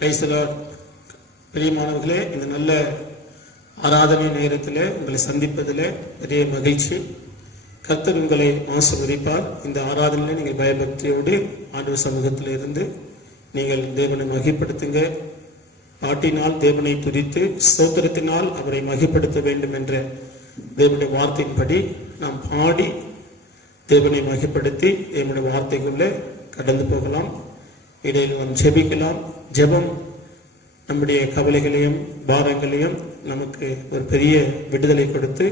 Price the Lord. பிரியமானவர்களே, இந்த நல்ல ஆராதனை நேரத்தில் உங்களை சந்திப்பதில் பெரிய மகிழ்ச்சி. கர்த்தர் உங்களை ஆசீர்வதிப்பார். இந்த ஆராதனையில் நீங்கள் பயபக்தியோடு ஆண்டவர் சமூகத்தில் இருந்து நீங்கள் தேவனை மகிப்படுத்துங்க. பாட்டினால் தேவனை துதித்து ஸ்தோத்திரத்தினால் அவரை மகிப்படுத்த வேண்டும் என்ற தேவனுடைய வார்த்தையின்படி நாம் பாடி தேவனை மகிப்படுத்தி தேவனுடைய வார்த்தைக்குள்ளே கடந்து போகலாம். இடையில் நாம் ஜெபிக்கலாம். ஜெபம் நம்முடைய கவலைகளையும் பாரங்களையும் நமக்கு ஒரு பெரிய விடுதலை கொடுத்து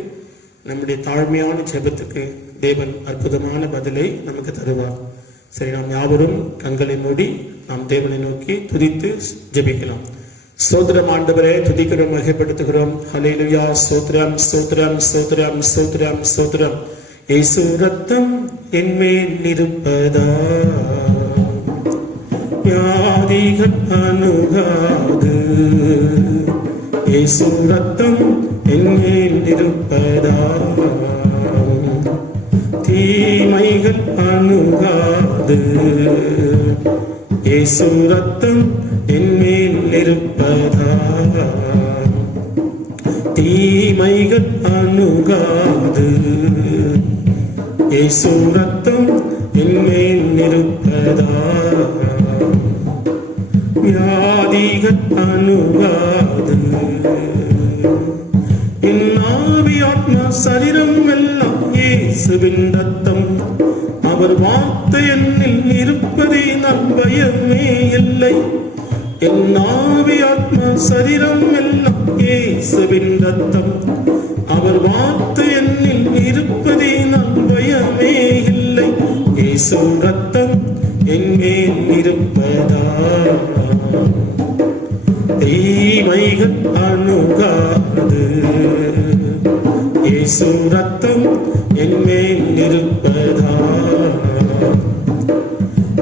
நம்முடைய தாழ்மையான ஜெபத்துக்கு தேவன் அற்புதமான பதிலை நமக்கு தருவார். சரி, நாம் யாவரும் கண்களை மூடி நாம் தேவனை நோக்கி துதித்து ஜெபிக்கலாம். ஸ்தோத்திரம் ஆண்டவரே, துதிக்கிறோம், மகிமைப்படுத்துகிறோம். ஹல்லேலூயா. ஸ்தோத்திரம், ஸ்தோத்திரம், ஸ்தோத்திரம், ஸ்தோத்திரம், ஸ்தோத்திரம். இயேசு ரத்தம் என்மேல் இருப்பதா வியாதிகள் அணுகாது. இயேசு ரத்தம் என்மேல் இருப்பதா தீமைகள் அணுகாது. இயேசு ரத்தம் என்மேல் இருப்பதா தீமைகள் அணுகாது. இயேசு ரத்தம் என்மேல் இருப்பதா வியாதிகள் அணுகாது. என் ஆவி ஆத்மா சரீரம் எல்லாம் இயேசுவின் ரத்தம். அவர் வார்த்தை என்னில் இருப்பதே நான் பயமே இல்லை. என் ஆவி ஆத்மா சரீரம் எல்லாம் இயேசுவின் ரத்தம். அவர் வார்த்தை என்னில் இருப்பதே நான் பயமே இல்லை. இயேசு ரத்தம் என்மேல் இருப்பதா தீமைகள் அணுகாது. இயேசு ரத்தம் என்மேல் இருப்பதா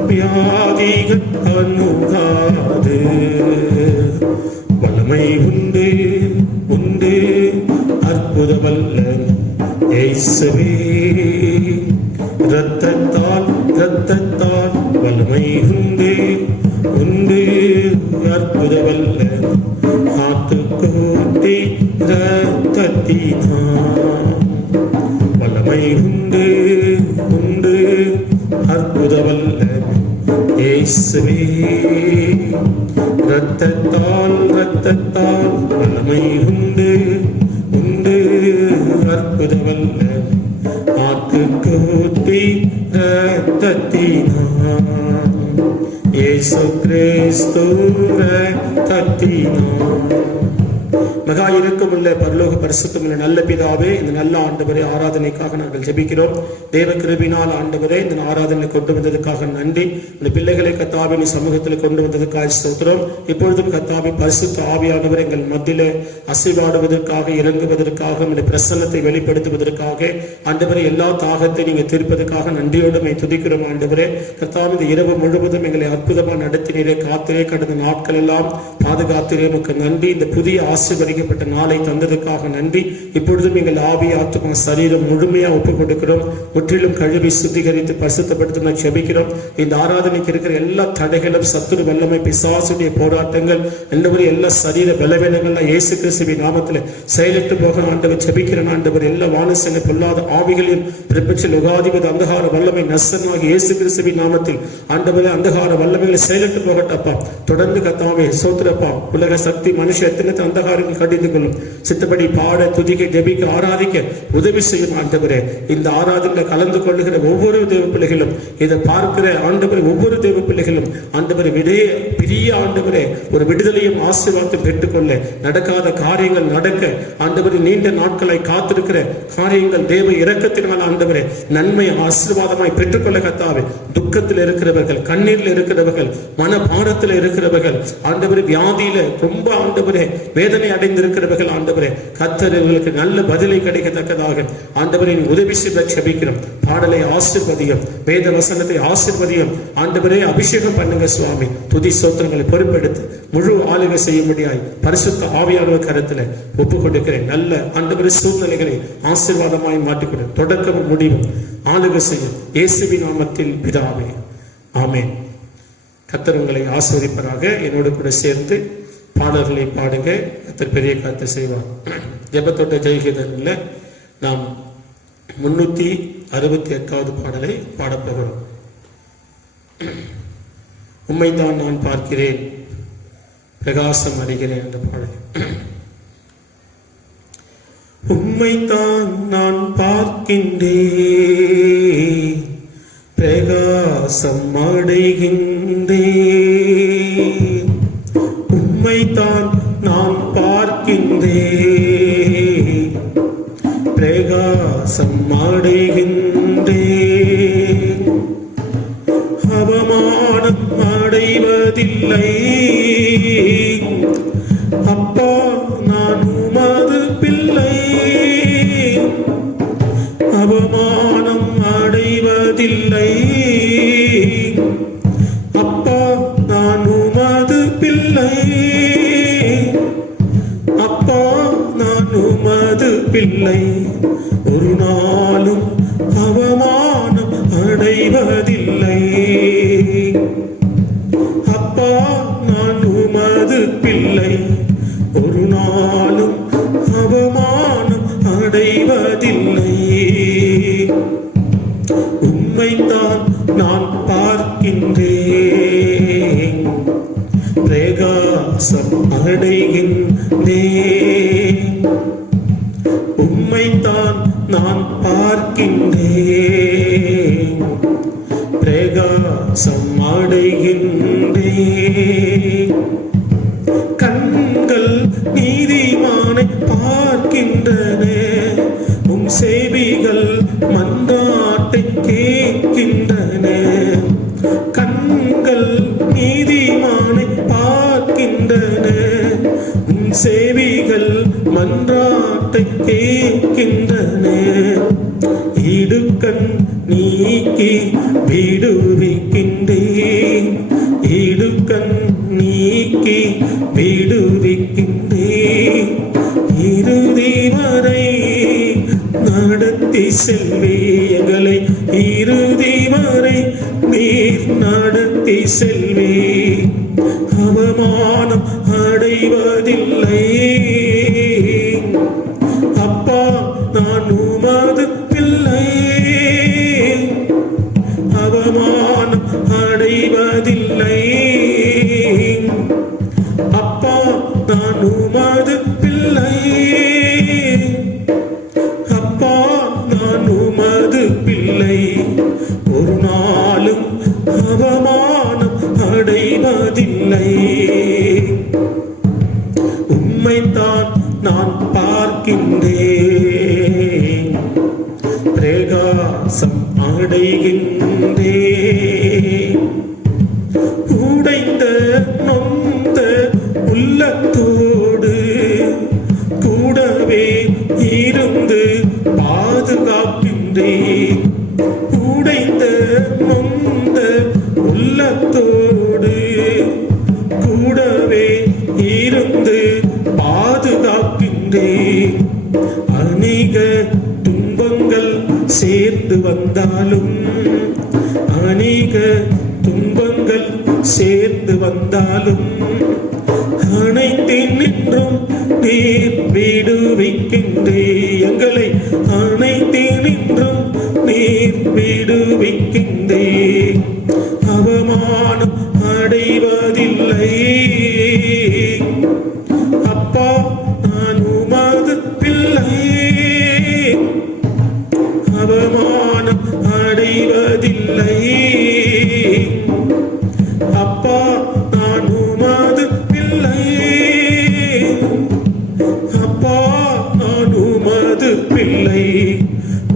வியாதிகள் அணுகாது. வல்லமை உண்டு உண்டு அற்புத வல்லமை இயேசுவே. இரத்தத்தால் இரத்தத்தால் வல்லமை உண்டு உண்டு அற்புத வல்லமை ஆத்துக்கோட்டை இரத்தத்தினால் வல்லமை உண்டு உண்டு அற்புத வல்லமை இயேசுவே. இரத்தத்தால் இரத்தத்தால் வல்லமை உண்டு உண்டு அற்புத வல்லமை ஆத்துக்கோட்டை இரத்தத்தினால் இயேசு கிறிஸ்து இரத்தத்தினால். மகா இரக்கமுள்ள பரலோக பரிசுத்தமுள்ள நல்ல பிதாவே, இந்த நல்ல ஆண்டவரே ஆராதனைக்காக நாங்கள் ஜெபிக்கிறோம். தேவ கிருபையினால் ஆண்டவரே இந்த ஆராதனை கொண்டு வந்ததுக்காக நன்றி. இந்த பிள்ளைகளை கர்த்தாவின் சமூகத்தில் கொண்டு வந்ததுக்காக ஸ்தோத்திரம். இப்பொழுதும் கர்த்தாவின் பரிசுத்த ஆவியானவர் எங்கள் மத்தியிலே அசைவாடுவதற்காக, இறங்குவதற்காக, இந்த பிரசன்னத்தை வெளிப்படுத்துவதற்காக ஆண்டவரே எல்லா தாகத்தை நீங்க தீர்ப்பதற்காக நன்றியோடு துதிக்கிறோம். ஆண்டவரே கர்த்தாவின் இந்த இரவு முழுவதும் எங்களை அற்புதமாக நடத்தினீரே, காத்திரே, கடந்த நாட்கள் எல்லாம் பாதுகாத்திரே, உமக்கு நன்றி. இந்த புதிய ஆசீர்வதிக்கப்பட்ட நாளை தந்ததுக்காக நன்றி. இப்பொழுதும் எங்கள் ஆவி ஆத்துமா சரீரம் முழுமையா ஒப்புக் கொடுக்கிறோம். முற்றிலும் கழுவி சுத்திகரித்து பரிசுத்தப்படுத்த ஜெபிக்கிறோம். இந்த ஆராதனைக்கு இருக்கிற எல்லா தடைகளும், சத்துரு வல்லமை, பிசாசுடைய போராட்டங்கள், எல்லா சரீர பலவீனங்கள் இயேசு கிறிஸ்துவின் நாமத்தில் செயலிட்டு போக ஆண்டவர் ஜெபிக்கிறேன். ஆண்டவர் எல்லா வானசங்க பொல்லாத ஆவிகளையும் பிறப்பிச்சல் உகாதிபதி அந்தகார வல்லமை நசனாகி இயேசு கிறிஸ்துவின் நாமத்தில் ஆண்டவரே அந்தகார வல்லமைகளை செயலிட்டு போகட்டப்பா. தொடர்ந்து கர்த்தாவே சோத்திரப்பா. உலக சக்தி மனுஷ எத்தனை அந்தகாரங்கள் கடிந்து கொள்ளும். சித்தப்படி பாட, துதிக்க, ஜெபிக்க, ஆராதிக்க உதவி செய்யும் ஆண்டவரே. இந்த ஆராதனையில் கலந்து கொள்ளுகிற ஒவ்வொரு தேவ பிள்ளைகளும், இதை பார்க்கிற ஆண்டவரே ஒவ்வொரு தேவ பிள்ளைகளும் ஆண்டவரை பெரிய ஆண்டவரே ஒரு விடுதலையும் ஆசீர்வாதத்தையும் பெற்றுக்கொள்ள, நடக்காத காரியங்கள் நடக்க ஆண்டவரை நீண்ட நாட்களை காத்திருக்கிற காரியங்கள் தேவ இரக்கத்தினால் ஆண்டவரே நன்மை ஆசீர்வாதமாய் பெற்றுக்கொள்ள கர்த்தாவே. துக்கத்தில் இருக்கிறவர்கள், கண்ணீரில் இருக்கிறவர்கள், மனபாரத்தில் இருக்கிறவர்கள், ஆண்டவரே வியாதியில ரொம்ப ஆண்டவரே வேதனை அடைந்திருக்கிறவர்கள் ஆண்டவரே கர்த்தர் இவர்களுக்கு நல்ல பதிலை கிடைக்கத்தக்கதாக ஆண்டவரை உதவி செய்ய ஜெபிக்கிறோம். பாடலை ஆசீர்வதியும், வேத வசனத்தை ஆசீர்வதியும் ஆண்டவரே. அபிஷேகம் பண்ணுங்க சுவாமி. துதி சோத்திரங்களை பொறுப்பெடுத்து முழு ஆளுகை செய்யும்படியாய் பரிசுத்த ஆவியானவர் கருத்துல ஒப்புக் கொடுக்கிறேன். நல்ல ஆண்டவரே சூழ்நிலைகளை ஆசீர்வாதமாய் மாற்றிக்கொடு. தொடக்கமும் முடிவும் ஆளுகை செய்யும் இயேசுவின் நாமத்தில் பிதாவே, ஆமென். கர்த்தர் உங்களை ஆசீர்வதிப்பாராக. என்னோடு கூட சேர்ந்து பாடல்களை பாடுங்க. கர்த்தர் பெரிய காரியத்தை செய்வார். ஜெபத்தோட்ட ஜெயகீதனில் நாம் 368வது பாடலை பாடப்போகிறோம். உம்மைத்தான் நான் பார்க்கிறேன், பிரகாசம் அடைகிறேன் என்ற பாடல். உம்மைத்தான் நான் பார்க்கின்றேன், பிரகாசம் அடைகின்றேன். உம்மைத்தான் நான் பார்க்கின்றேன், பிரகாசம் அடைகின்றேன். அவமானம் அடைவதில்லை அப்பா, நான் உமது பிள்ளை. அவமானம் அடைவதில்லை அப்பா, நான் உமது பிள்ளை. அப்பா, நான் உமது பிள்ளை. ஒரு நாளும் அவமானம் அடைவதில்லை அப்பா, நான் உமது பிள்ளை. ஒரு நாளும் அவமானம் அடைவதில்லை. உம்மைத்தான் நான் பார்க்கின்றேன், பிரகாசம் அடைகின்றேன். உம்மைத்தான் நான் பார்க்கின்றேன், பிரகாசம் அடைகின்றேன். கண்கள் நீதிமானை பார்க்கின்றன, உம் செவிகள் மன்றாட்டை கேட்கின்றன. கண்கள் நீதிமானை பார்க்கின்றன, உம் செவிகள் மன்றாட்டை கேட்கின்றன. இடுக்கண் நீக்கி விடுவிக்கின்றேன், இடுக்கண் நீக்கி விடுவிக்கின்றேன். இறுதி வரை நடத்தி செல்வே எங்களை, இறுதி வரை நீர் நடத்தி செல்வே. அவமானம் அடைவதில்லை அப்பா, நான் உமது பிள்ளை. அவமானம் அடைவதில்லை அப்பா, நான் உமது பிள்ளை. அப்பா, நான் உமது பிள்ளை. ஒரு நாளும் அவமானம் அடைவதில்லை. உம்மைத்தான் நான் பார்க்கின்றேன், பிரகாசம் அடைகின்றேன். உடைந்த நொந்த உள்ளத்தோடு கூடவே இருந்து பாதுகாக்கின்றேன். உடைந்த நொந்த உள்ளத்தோடு கூடவே இருந்து பாதுகாக்கின்றேன். அநேக துன்பங்கள் சேர்ந்து வந்தாலும், அநேக துன்பங்கள் சேர்ந்து வந்தாலும், அனைத்தின் நின்றும் நீர் விடுவிக்கின்றே. எங்களை அனைத்தின் நின்றும் நீர் விடுவிக்கின்றே. அவமானம் அடைவதில்லை அப்பா, நான் உமது பிள்ளை. அவமானம் அடைவதில்லை அப்பா, நான் உமது பிள்ளை. அப்பா, நான் உமது பிள்ளை.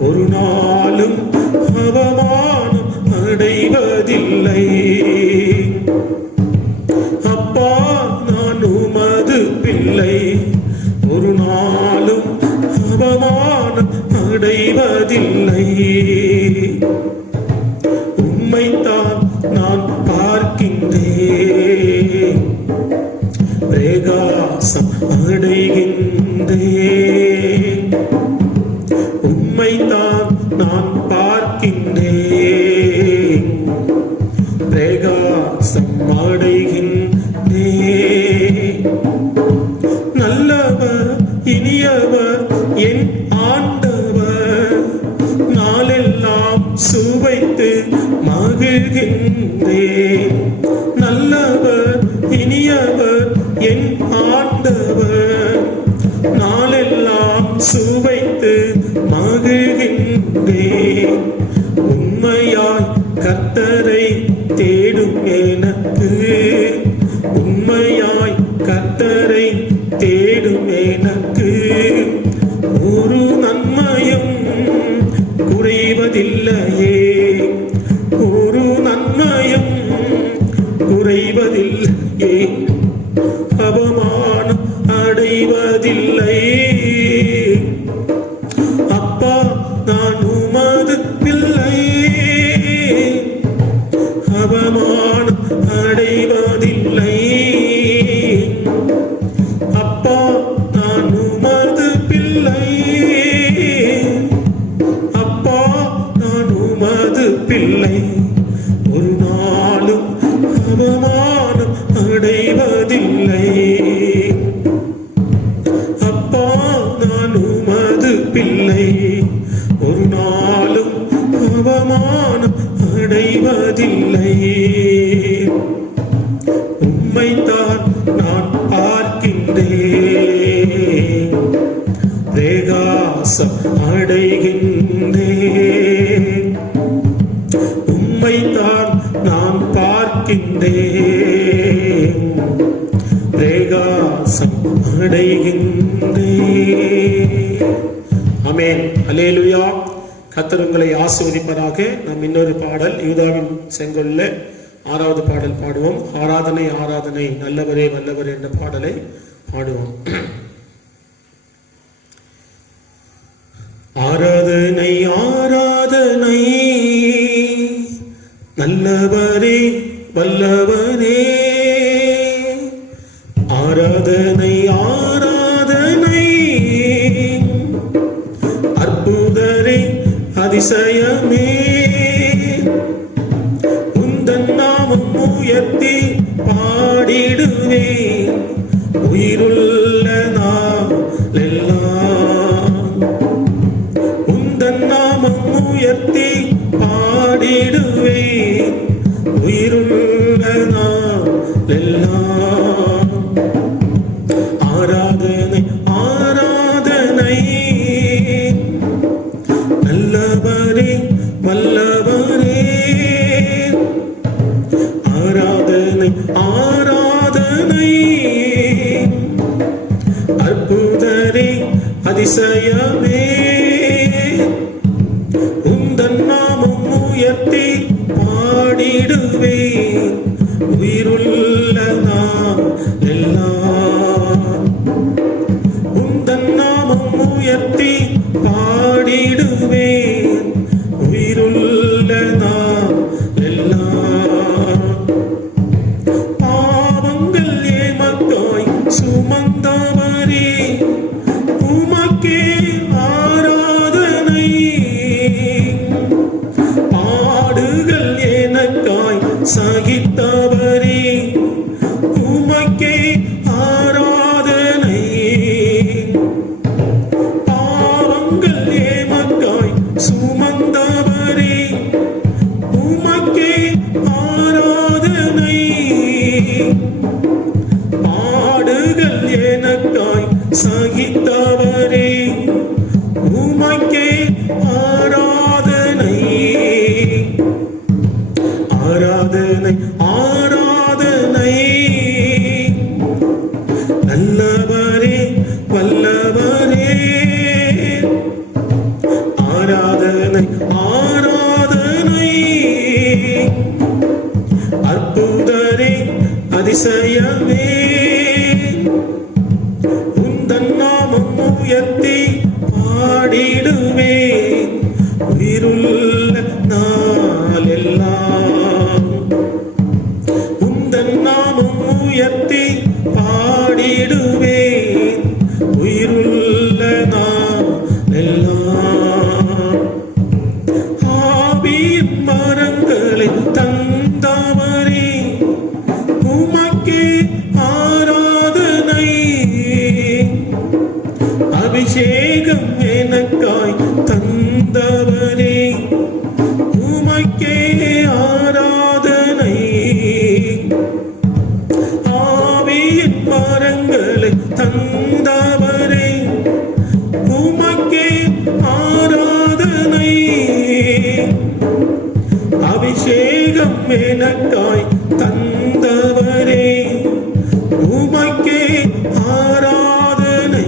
ஒரு நாளும் அவமானம் அடைவதில்லை அப்பா, நான் உமது பிள்ளை. ஒரு நாளும் அவமானம் அடைவதில்லை. உம்மைத்தான் நான் பார்க்கின்றேன், பிரகாசம் அடைகின்றேன். உம்மைத்தான் நான் பார்க்கின்றேன், பிரகாசம் சுவைத்து மகிழ்கின்றேன். நல்லவர் இனியவர் என் ஆண்டவர், நாளெல்லாம் சுவைத்து மகிழ்கின்றேன். உண்மையாய் கர்த்தரை தேடும் எனக்கு, உண்மையாய் கர்த்தரை தேடும் எனக்கு ஒரு நன்மையும் குறைவதில்லையே, ஒரு நன்மையும் குறைவதில்லையே, அவமானம் அடைவதில்லை. அப்பா நான் உமது பிள்ளை, அவமானம் அடைவதில்லை. அப்பா நான் உமது பிள்ளை, அப்பா நான் உமது பிள்ளை, ஒரு நாளும் அவமானம் அடைவதில்லை. அப்பா நான் உமது பிள்ளை, ஒரு நாளும் அவமானம் அடைவதில்லை. உம்மைத்தான் நான் பார்க்கின்றேன், பிரகாசம் அடைகின்றேன். உம்மைத்தான் நான் பார்க்கின்றேன், பிரகாசம் அடைகின்றேன். ஆமென், அல்லேலூயா. கர்த்தர் உங்களை ஆசீர்வதிப்பாராக. நாம் இன்னொரு பாடல், யூதாவின் செங்கோல்ல 6வது பாடல் பாடுவோம். ஆராதனை ஆராதனை நல்லவரே வல்லவர் என்ற பாடலை பாடுவோம். ஆராதனை ஆராதனை நல்லவரே வல்லவரே, ஆராதனை ஆராதனை அற்புதரே அதிசயமே, உந்தன் நாமம் உயர்த்தி பாடிடுவேன் உயிருள்ள நாளெல்லாம். உந்தன் நாமம் உயர்த்தி பாடிடுவேன் உயிருள்ள நாளெல்லாம். ஆராதனை ஆராதனை நல்லவரே வல்லவரே, ஆராதனை ஆராதனை அற்புதரே அதிசயமே, உந்தன் நாமம் உயர்த்தி பாடிடுவேன் உயிருள்ள நாளெல்லாம். உந்தன் நாமம் உயர்த்தி பாடிடுவேன் உயிருள்ள நாளெல்லாம். பாவங்கள் ஏமக்காய் சுமந்தவரே, உமக்கே ஆராதனை. பாடுகள் எனக்காய் சகித்தவரே, உமக்கே ஆராதனை. பாவங்கள் ஏமக்காய் சுமந்தவரே, உமக்கே ஆராதனை. பாடுகள் எனக்காய் சகித்தவரே, உமக்கே ஆராதனை. ஆராதனை ஆராதனை நல்லவரே வல்லவரே, ஆராதனை ஆராதனை அற்புதரே அதிசயமே, உந்தன் நாமம் உயர்த்தி பாடிடுவேன் உயிருள்ள நாளெல்லாம். உந்தன் நாமம் உயர்த்தி பாடிடுவேன் உயிருள்ள நாளெல்லாம். ஆவியின் மரங்களை தந்தவரே, உமக்கே ஆராதனை. அபிஷேகம் எனக்காய் தந்தவரே, அபிஷேகம் எனக்காய் தந்தவரே உமக்கே ஆராதனை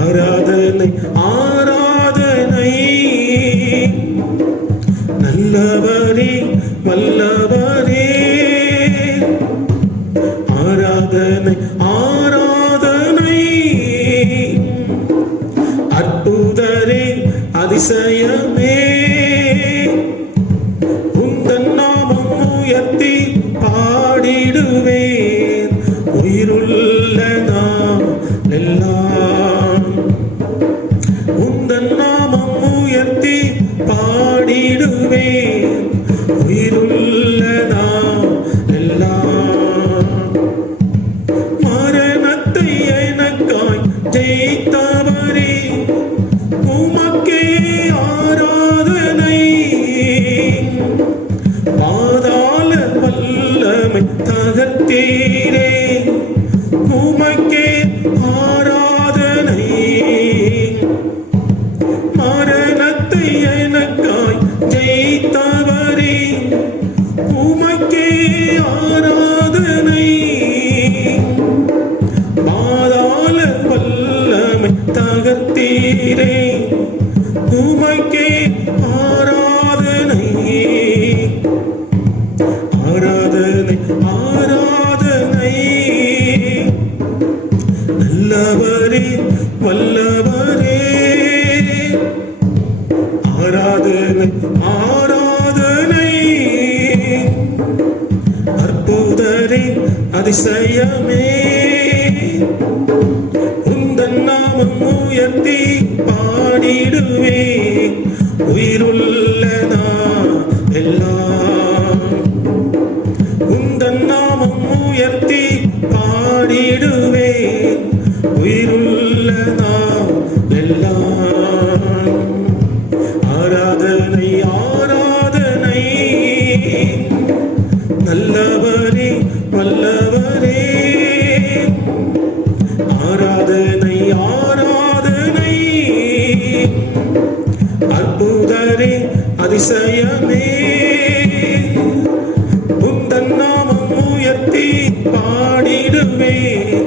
ஆராதனை ஆராதனை நல்லவரே வல்லவரே ஆராதனை ஆராதனை அற்புதரே அதிசயமே உந்தன் நாமம் உயர்த்தி பாடிடுவேன் உயிருள்ள நாளெல்லாம் உந்தன் நாமம் உயர்த்தி பாடிடுவேன் உயிருள்ள நாளெல்லாம் மரணத்தை எனக்காய் ஜெயித்தவரே உமக்கே ஆராதனை பாதாள வல்லமை தகர்த்தீரே உமக்கே ஆராதனை மரணத்தை எனக்காய் ஜெயித்தவரே உமக்கே ஆராதனை பாதாள வல்லமை தகர்த்தீரே உமக்கே ஆராதனை ஆராதனை ஆராதனை நல்லவரே வல்லவரே ஆராதனை ஆராதனை அற்புதரே அதிசயமே உந்தன் நாமம் உயர்த்தி பாடிடுவேன் உயிருள்ள நாளெல்லாம் உந்தன் நாமம் உயர்த்தி பாடிடுவேன் உயிருள்ள நாளெல்லாம் ஆராதனை ஆராதனை நல்லவரே வல்லவரே ஆராதனை ஆராதனை அற்புதரே அதிசயமே உந்தன் நாமம் உயர்த்தி பாடிடுவேன்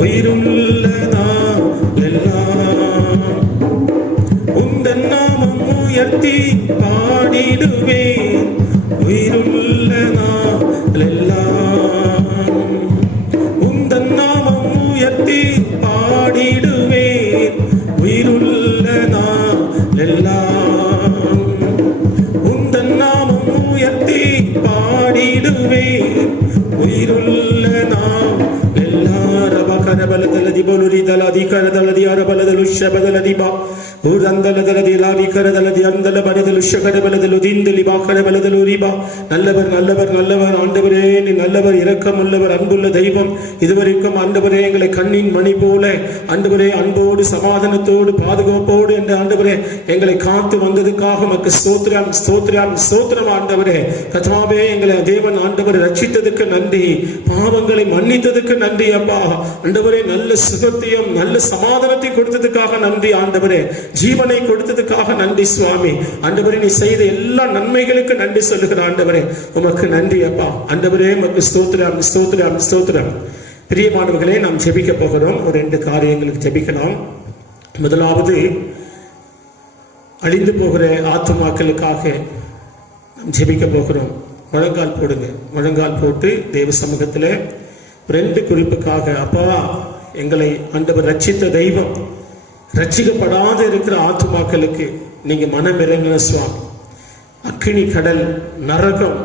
உயிருள்ள நாளெல்லாம் உந்தன் நாமம் உயர்த்தி பாடிடுவேன் உயிருள்ள நாளெல்லாம் உந்தன் நாமம் உயர்த்தி பாடிடுவேன் உயிருள்ள நாளெல்லாம் உந்தன் நாமம் உயர்த்தி பாடிடுவேன் உயிருள்ள நாளெல்லாம் ரபகரபலதலதி பொலுரிதலதி கரதலதி அரபலதலு ஷபதலதிபா ஊர்தந்தலதலதி லாவிகரதலதி அந்தல பரதலு ஷகரபலதலு திந்தலி பாகரபலதலு ரிபா நல்லவர் நல்லவர் நல்லவர் ஆண்டவரே நீ நல்லவர் இரக்கமுள்ளவர் அன்புள்ள தெய்வம் இதுவரைக்கும் ஆண்டவரே எங்களை கண்ணின் மணி போல ஆண்டவரே அன்போடு சமாதானத்தோடு பாதுகாப்போடு என்ற ஆண்டவரே எங்களை காத்து வந்ததுக்காக மக்கு ஸ்தோத்திரம் ஸ்தோத்திரம் ஸ்தோத்திரம் ஆண்டவரே கர்த்தாவே எங்களை தேவன் ஆண்டவரை ரட்சித்ததுக்கு நன்றி பாவங்களை மன்னித்ததுக்கு நன்றி அப்பா ஆண்டவரே நல்ல சுகத்தையும் நல்ல சமாதானத்தை கொடுத்ததுக்காக நன்றி ஆண்டவரே ஜீவனை கொடுத்ததுக்காக நன்றி சுவாமி ஆண்டவரே நீ செய்த எல்லா நன்மைகளுக்கு நன்றி சொல்லுகிற ஆண்டவரே உமக்கு நன்றி அப்பா ஆண்டவரே உமக்கு ஸ்தோத்திரம் ஸ்தோத்திரம் ஸ்தோத்திரம் பிரியமானவர்களே நாம் ஜெபிக்க போகிறோம் ஒரு 2 காரியங்களுக்கு ஜெபிக்கலாம் முதலாவது அழிந்து போகிற ஆத்துமாக்களுக்காக நாம் ஜெபிக்க போகிறோம் முழங்கால் போடுங்க முழங்கால் போட்டு தேவ சமூகத்தில் 2 குறிப்புக்காக அப்பா எங்களை ஆண்டவர் ரட்சித்த தெய்வம் ரட்சிக்கப்படாத இருக்கிற ஆத்துமாக்களுக்கு நீங்க மனம் இறங்கின சுவாமி அக்கினி கடல் நரகம்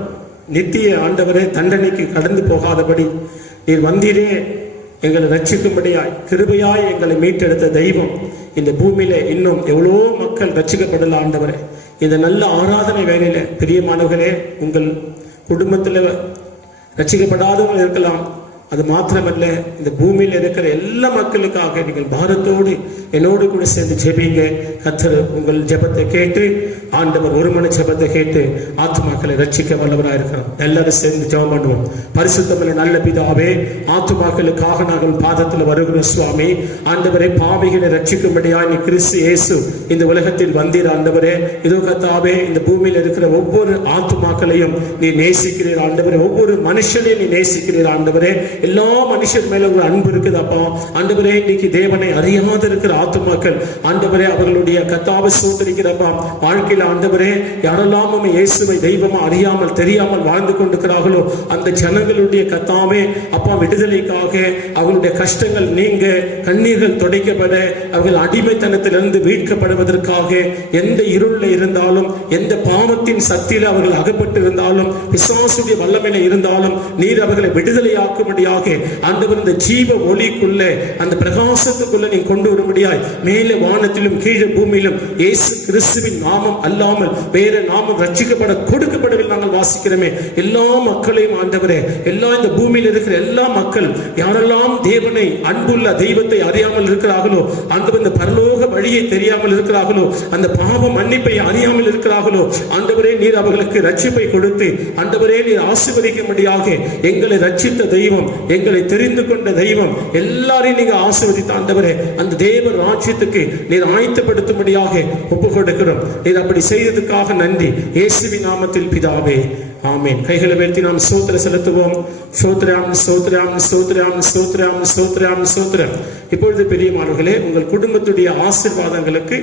நித்திய ஆண்டவரே தண்டனைக்கு கடந்து போகாதபடி நீர் வந்தீரே எங்களை ரட்சிக்கும்படியாய் கிருபையாய் எங்களை மீட்டெடுத்த தெய்வம் இந்த பூமியில இன்னும் எவ்வளோ மக்கள் ரட்சிக்கப்படல ஆண்டவரே இந்த நல்ல ஆராதனை வேலையில பிரியமானவர்களே உங்கள் குடும்பத்தில் ரட்சிக்கப்படாதவங்க இருக்கலாம் அது மாத்திரமல்ல இந்த பூமியில் இருக்கிற எல்லா மக்களுக்காக நீங்கள் பாரத்தோடு என்னோடு கூட சேர்ந்து ஜெபிங்க கர்த்தர் உங்கள் ஜெபத்தை கேட்டு ஆண்டவர் ஒரு மணி ஜெபத்தை கேட்டு ஆத்துமாக்களை ரட்சிக்க வல்லவராக இருக்கிறார். எல்லாரும் சேர்ந்து ஜெபம் பண்ணுவோம். பரிசுத்தமுள்ள நல்ல பிதாவே, ஆத்துமாக்களுக்காக நாங்கள் பாதத்தில் வருகிறோம் சுவாமி. ஆண்டவரே, பாவிகளை ரட்சிக்கும்படியா நீ கிறிஸ்து இயேசு இந்த உலகத்தில் வந்தீர். ஆண்டவரே, இதோ கர்த்தாவே, இந்த பூமியில் இருக்கிற ஒவ்வொரு ஆத்துமாக்களையும் நீ நேசிக்கிறீர் ஆண்டவரே. ஒவ்வொரு மனுஷனையும் நீ நேசிக்கிறீர் ஆண்டவரே. எல்லா மனுஷன் மேல ஒரு அன்பு இருக்குது அப்பா. ஆண்டவரே, இன்னைக்கு தேவனை அறியாத இருக்கிற ஆத்துமாக்கள் ஆண்டவரே, அவர்களுடைய கர்த்தாவை சோதரிக்கிறப்பா வாழ்க்கையில் ஆண்டவரே, யாரெல்லாம் இயேசுவை தெய்வமா அறியாமல் தெரியாமல் வாழ்ந்து கொண்டிருக்கிறார்களோ அந்த ஜனங்களுடைய கர்த்தாவே அப்பா விடுதலைக்காக, அவர்களுடைய கஷ்டங்கள் நீங்க, கண்ணீர்கள் துடைக்கப்பட, அவர்கள் அடிமைத்தனத்திலிருந்து மீட்கப்படுவதற்காக, எந்த இருளில் இருந்தாலும், எந்த பாவத்தின் சக்தியில் அவர்கள் அகப்பட்டு இருந்தாலும், பிசாசுடைய வல்லமையில இருந்தாலும் நீர் அவர்களை விடுதலையாக்கும்படியாக ஆண்டவர் இந்த ஜீவ ஒளிக்குள்ளே, அந்த பிரகாசத்துக்குள்ள நீ கொண்டு வரும்படியாய் மேலே வானத்திலும் கீழே பூமியிலும் இயேசு கிறிஸ்துவின் நாமம் அல்லாமல் வேற நாமம் ரட்சிக்கப்பட கொடுக்கப்படவில்லை. நாங்கள் வாசிக்கிறோமே, எல்லா மக்களையும் ஆண்டவரே, எல்லா இந்த பூமியில் இருக்கிற எல்லா மக்கள் யாரெல்லாம் தேவனை, அன்புள்ள தெய்வத்தை அறியாமல் இருக்கிறார்களோ, ஆண்டவர் இந்த பரலோக வழியை தெரியாமல் இருக்கிறார்களோ, அந்த பாவ மன்னிப்பை அறியாமல் இருக்கிறார்களோ, ஆண்டவரே நீர் அவர்களுக்கு ரட்சிப்பை கொடுத்து ஆண்டவரே நீர் ஆசீர்வதிக்கும்படியாக எங்களை ரட்சித்த தெய்வம், எங்களை தெரிந்து கொண்ட தெய்வம், எல்லாரையும் நீங்க ஆசீர்வதித்த ஆண்டவரே, அந்த தேவ ராஜ்யத்துக்கு நீர் ஆயத்தப்படுத்தும்படியாக ஒப்பு கொடுக்கிறோம். நீர் அப்படி செய்ததுக்காக நன்றி. இயேசுவின் நாமத்தில் பிதாவே, ஆமென். கைகளை உயர்த்தி நாம் ஸ்தோத்திரம் செலுத்துவோம். ஸ்தோத்திரம், ஸ்தோத்திரம், ஸ்தோத்திரம், ஸ்தோத்திரம், ஸ்தோத்திரம், ஸ்தோத்திரம். இப்பொழுது பெரியமானவர்களே, உங்கள் குடும்பத்துடைய ஆசீர்வாதங்களுக்கு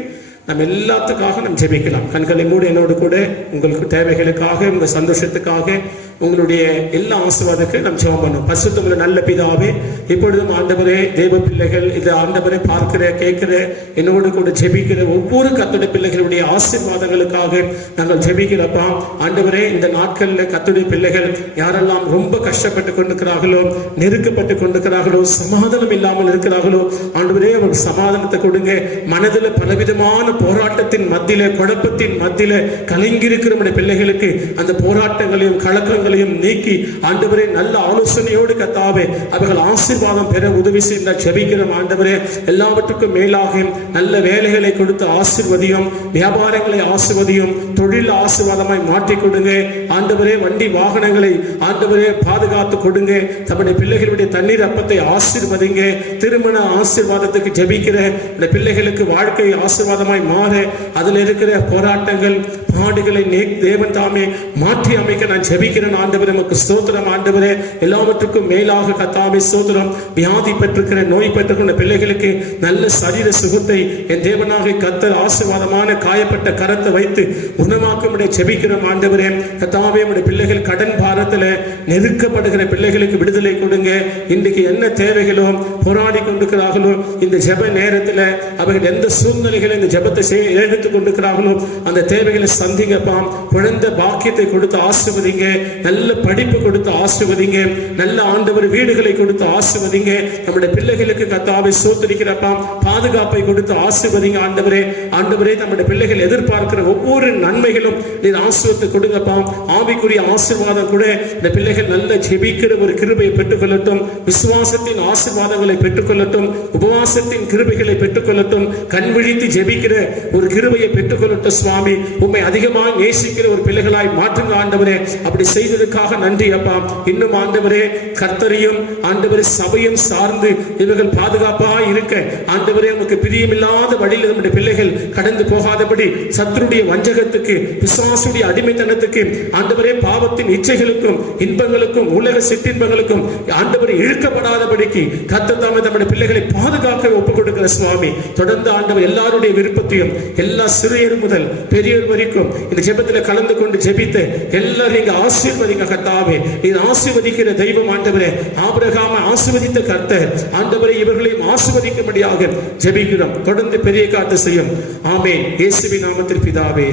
நம்ம எல்லாத்துக்காக நம்ம ஜெபிக்கலாம். கண்களை மூடி என்னோடு கூட உங்களுக்கு தேவைகளுக்காக, உங்கள் சந்தோஷத்துக்காக, உங்களுடைய எல்லா ஆசீர்வாதத்தையும் நம்ம ஜெபம் பண்ணுவோம். பரிசுத்தமுள்ள நல்ல பிதாவே, இப்பொழுதும் ஆண்டவரே, தேவ பிள்ளைகள் இது ஆண்டவரை பார்க்கிற, கேட்கிற, என்னோடு கூட ஜெபிக்கிற ஒவ்வொரு கர்த்தருடைய பிள்ளைகளுடைய ஆசீர்வாதங்களுக்காக நாங்கள் ஜெபிக்கிறப்பா. ஆண்டவரே, இந்த நாட்களில் கர்த்தருடைய பிள்ளைகள் யாரெல்லாம் ரொம்ப கஷ்டப்பட்டு கொண்டிருக்கிறார்களோ, நெருக்கப்பட்டு கொண்டிருக்கிறார்களோ, சமாதானம் இல்லாமல் இருக்கிறார்களோ, ஆண்டவரே அவருக்கு சமாதானத்தை கொடுங்க. மனதில் பலவிதமான போராட்டத்தின் மத்தியில, குழப்பத்தின் மத்தியில கலங்கியிருக்கிற பிள்ளைகளுக்கு அந்த போராட்டங்களையும் கலக்கங்களையும் நீக்கி ஆண்டவரே நல்ல ஆலோசனையோடு கர்த்தாவே அவர்கள் ஆசீர்வாதம் பெற உதவி செய்ய ஜெபிக்கிறோம். ஆண்டவரே, எல்லாவற்றுக்கும் மேலாக நல்ல வேலைகளை கொடுத்து ஆசீர்வதியும், வியாபாரங்களை ஆசீர்வதியும், தொழில் ஆசீர்வாதமாய் மாற்றி கொடுங்க. ஆண்டவரே, வண்டி வாகனங்களை ஆண்டவரே பாதுகாத்து கொடுங்க. தம்முடைய பிள்ளைகளுடைய தண்ணீர் அப்பத்தை ஆசீர்வதிங்க. திருமண ஆசீர்வாதத்துக்கு ஜெபிக்கிற இந்த பிள்ளைகளுக்கு வாழ்க்கை ஆசீர்வாதமாய் மாற, அதில் இருக்கிற போராட்டங்கள், பாடுகளை தேவன் தாமே மாற்றி அமைக்க நான் ஜெபிக்கிறேன். ஆண்டவரே, நமக்கு ஸ்தோத்திரம். ஆண்டவரே, எல்லாவற்றுக்கும் மேலாக கர்த்தாவே ஸ்தோத்திரம். வியாதி பெற்றிருக்கிற, நோய் பெற்றிருக்கிற பிள்ளைகளுக்கு நல்ல சரீர சுகத்தை என் தேவனாக கர்த்தர் ஆசீர்வாதமான காயப்பட்ட கரத்தை வைத்து குணமாக்க ஜெபிக்கிறோம். ஆண்டவரே, கர்த்தாவே, நம்முடைய பிள்ளைகள் கடன் பாரத்தில் நெருக்கப்படுகிற பிள்ளைகளுக்கு விடுதலை கொடுங்க. இன்றைக்கு என்ன தேவைகளோ போராடி கொண்டிருக்கிறார்களோ, இந்த ஜெப நேரத்தில் அவர்கள் எந்த சூழ்நிலைகளை இந்த ஜெபத்தை எடுத்துக் கொண்டிருக்கிறார்களோ அந்த தேவைகளை சந்திங்கப்பா. குழந்தை பாக்கியத்தை கொடுத்து ஆசீர்வதிங்க. நல்ல படிப்பு கொடுத்து ஆசீர்வதிங்க. நல்ல ஆண்டவர் வீடுகளை கொடுத்து ஆசீர்வதிங்க. நம்முடைய பிள்ளைகளுக்கு கர்த்தாவை ஸ்தோத்திரிக்கிறப்பா பாதுகாப்பை கொடுத்து ஆசீர்வதிங்க. ஆண்டவரே, ஆண்டவரே, நம்முடைய பிள்ளைகள் எதிர்பார்க்கிற ஒவ்வொரு நன்மைகளும் நீர் ஆசீர்வாதத்தை கொடுங்கப்பா. ஆவிக்குரிய ஆசீர்வாதம் கூட இந்த பிள்ளைகள் நல்ல ஜெபிக்கிற ஒரு கிருபையை பெற்றுக்கொள்ளட்டும். விசுவாசத்தின் ஆசீர்வாதங்களை பெற்றுக்கொள்ளட்டும். உபவாசத்தின் கிருபைகளை பெற்றுக்கொள்ளட்டும். கண் விழித்து ஜெபிக்கிற ஒரு கிருபையை பெற்றுக்கொள்ளட்டும். சுவாமி, உம்மை அதிகமாக நேசிக்கிற ஒரு பிள்ளைகளாய் மாற்றுங்க. ஆண்டவரே, அப்படி செய்ததுக்காக நன்றி அப்பா. இன்னும் ஆண்டவரே, கர்த்தரையும் ஆண்டவரே சபையும் சார்ந்து இவர்கள் பாதுகாப்பாக இருக்க ஆண்டவரே, உமக்கு பிரியமில்லாத வழியில் நம்முடைய பிள்ளைகள் கடந்து போகாதபடி சத்துருடைய வஞ்சகத்துக்கு, பிசாசுடைய அடிமைத்தனத்துக்கு, ஆண்டவரே பாவத்தின் இச்சைகளுக்கும் இன்பங்களுக்கும் உலக சிற்றின்பங்களுக்கும் ஆண்டவரை இழுக்கப்படாதபடிக்கு கர்த்தர் தாமே நம்முடைய பிள்ளைகளை பாதுகாக்க ஒப்புக் கொடுக்கிற சுவாமி. தொடர்ந்து ஆண்டவர் எல்லாருடைய விருப்பத்தையும், எல்லா சிறியர் முதல் பெரியவர் வரைக்கும் இந்த ஜெபத்தில் கலந்து கொண்டு ஜெபித்து எல்லாரும் நீங்க ஆசீர்வதிங்க கர்த்தாவே. இது ஆசீர்வதிக்கிற தெய்வம் ஆண்டவரே. ஆபிரகாமை ஆசீர்வதித்த கர்த்தர் ஆண்டவரை இவர்களையும் ஆசீர்வதிக்கும்படியாக ஜெபிக்கிறோம். தொடர்ந்து பெரிய காத்து செய்யும். ஆமென். இயேசுவின் நாமத்தில் பிதாவே,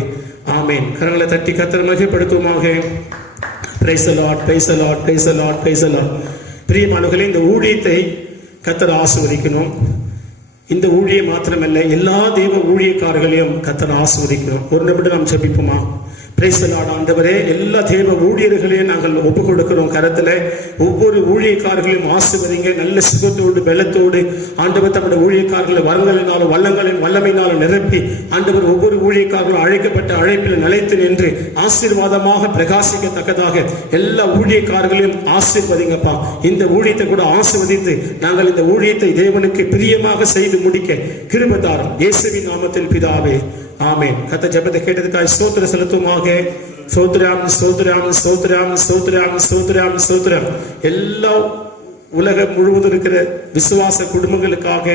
ஆமென். கரங்களை தட்டி கர்த்தரை மகிமைப்படுத்துவோமாக. Praise the Lord, praise the Lord, praise the Lord, praise the Lord. பிரியமானவர்களே, இந்த ஊழியத்தை கர்த்தர் ஆசீர்வதிக்கணும். இந்த ஊழியை மாத்திரமல்ல, எல்லா தெய்வ ஊழியக்காரர்களையும் கர்த்தர் ஆசீர்வதிக்கணும். ஒரு நிமிடம் நாம் ஜெபிப்போமா? Price the Lord. ஆண்டவரே, எல்லா தேவ ஊழியர்களையும் நாங்கள் ஒப்பு கொடுக்கிறோம் கரத்துல. ஒவ்வொரு ஊழியக்காரர்களையும் ஆசீர்வதிங்க. நல்ல சுகத்தோடு பலத்தோடு ஆண்டவர் தம்முடைய ஊழியக்காரர்களை வரங்களினாலும் வல்லங்களின் வல்லமையினாலும் நிரப்பி ஆண்டவர் ஒவ்வொரு ஊழியக்காரர்களும் அழைக்கப்பட்ட அழைப்பில் நிலைத்து நின்று ஆசீர்வாதமாக பிரகாசிக்கத்தக்கதாக எல்லா ஊழியக்காரர்களையும் ஆசீர்வதிங்கப்பா. இந்த ஊழியத்தை கூட ஆசீர்வதித்து நாங்கள் இந்த ஊழியத்தை தேவனுக்கு பிரியமாக செய்து முடிக்க கிருபை தாரும். இயேசுவின் நாமத்தில் பிதாவே, ஆமென். கர்த்தர் ஜெபத்தை கேட்டதுக்காக ஸ்தோத்திரம் செலுத்துமாக. ஸ்தோத்திரம் ஸ்தோத்திரம் ஸ்தோத்திரம் ஸ்தோத்திரம் ஸ்தோத்திரம் ஸ்தோத்திரம். எல்லா உலகம் முழுவதும் இருக்கிற விசுவாச குடும்பங்களுக்காக,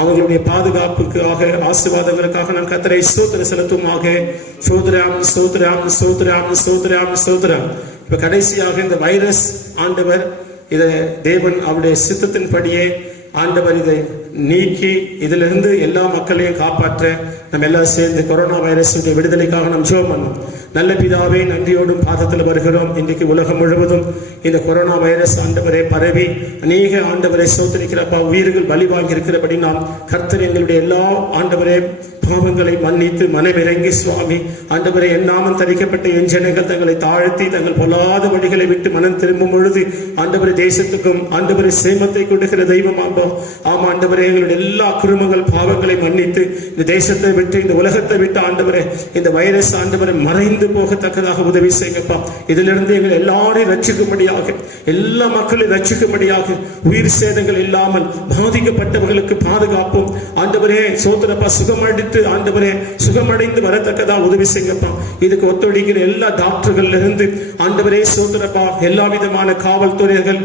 அவர்களுடைய பாதுகாப்புக்காக, ஆசீர்வாதங்களுக்காக நான் கர்த்தரை ஸ்தோத்திரம் செலுத்துமாக. ஸ்தோத்திரம் ஸ்தோத்திரம் ஸ்தோத்திரம் ஸ்தோத்திரம் ஸ்தோத்திரம். இப்ப கடைசியாக இந்த வைரஸ் ஆண்டவர் இதை தேவன் அவருடைய சித்தத்தின்படியே ஆண்டவர் இதை நீக்கி இதிலிருந்து எல்லா மக்களையும் காப்பாற்ற நம்ம எல்லாம் சேர்ந்து கொரோனா வைரஸுடைய விடுதலைக்காக நாம் ஜெபம் பண்ணோம். நல்ல பிதாவே, நன்றியோடும் பாதத்தில் வருகிறோம். இன்றைக்கு உலகம் முழுவதும் இந்த கொரோனா வைரஸ் ஆண்டவரை பரவி அநேக ஆண்டவரை சோதரிக்கிறப்பா உயிர்கள் பலி வாங்கி இருக்கிறபடி நாம் கர்த்தர் எங்களுடைய எல்லா ஆண்டவரே பாவங்களை மன்னித்து மனமிறங்கி சுவாமி ஆண்டவரை என் நாமம் தரிக்கப்பட்ட என் ஜனங்கள் தங்களை தாழ்த்தி தங்கள் பொல்லாத வழிகளை விட்டு மனம் திரும்பும் பொழுது ஆண்டவரை தேசத்துக்கும் ஆண்டவரை சேமத்தை கொடுக்கிற தெய்வம் ஆமா ஆண்டவரே, எங்களுடைய எல்லா குருமங்கள் பாவங்களை மன்னித்து இந்த தேசத்தை விட்டு இந்த உலகத்தை விட்டு ஆண்டவரே இந்த வைரஸ் ஆண்டவரை மறைந்து போகத்தக்கதாக உதவி செய்யப்பா. இதிலிருந்து எங்கள் எல்லாரையும் ரட்சிக்கும்படியாக, எல்லா மக்களையும் ரட்சிக்கும்படியாக, உயிர் சேதங்கள் இல்லாமல் பாதிக்கப்பட்டவர்களுக்கு பாதுகாப்பும் ஆண்டவரே சோதரப்பா சுகமடைத்து ஆண்டவரே சுகமடைந்து வரத்தக்கதா உதவி செய்யப்பா. இதுக்கு ஒத்துழைக்கிற எல்லா டாக்டர்கள் இருந்து ஆண்டவரே சோதரப்பா, எல்லா விதமான காவல்துறைகள்,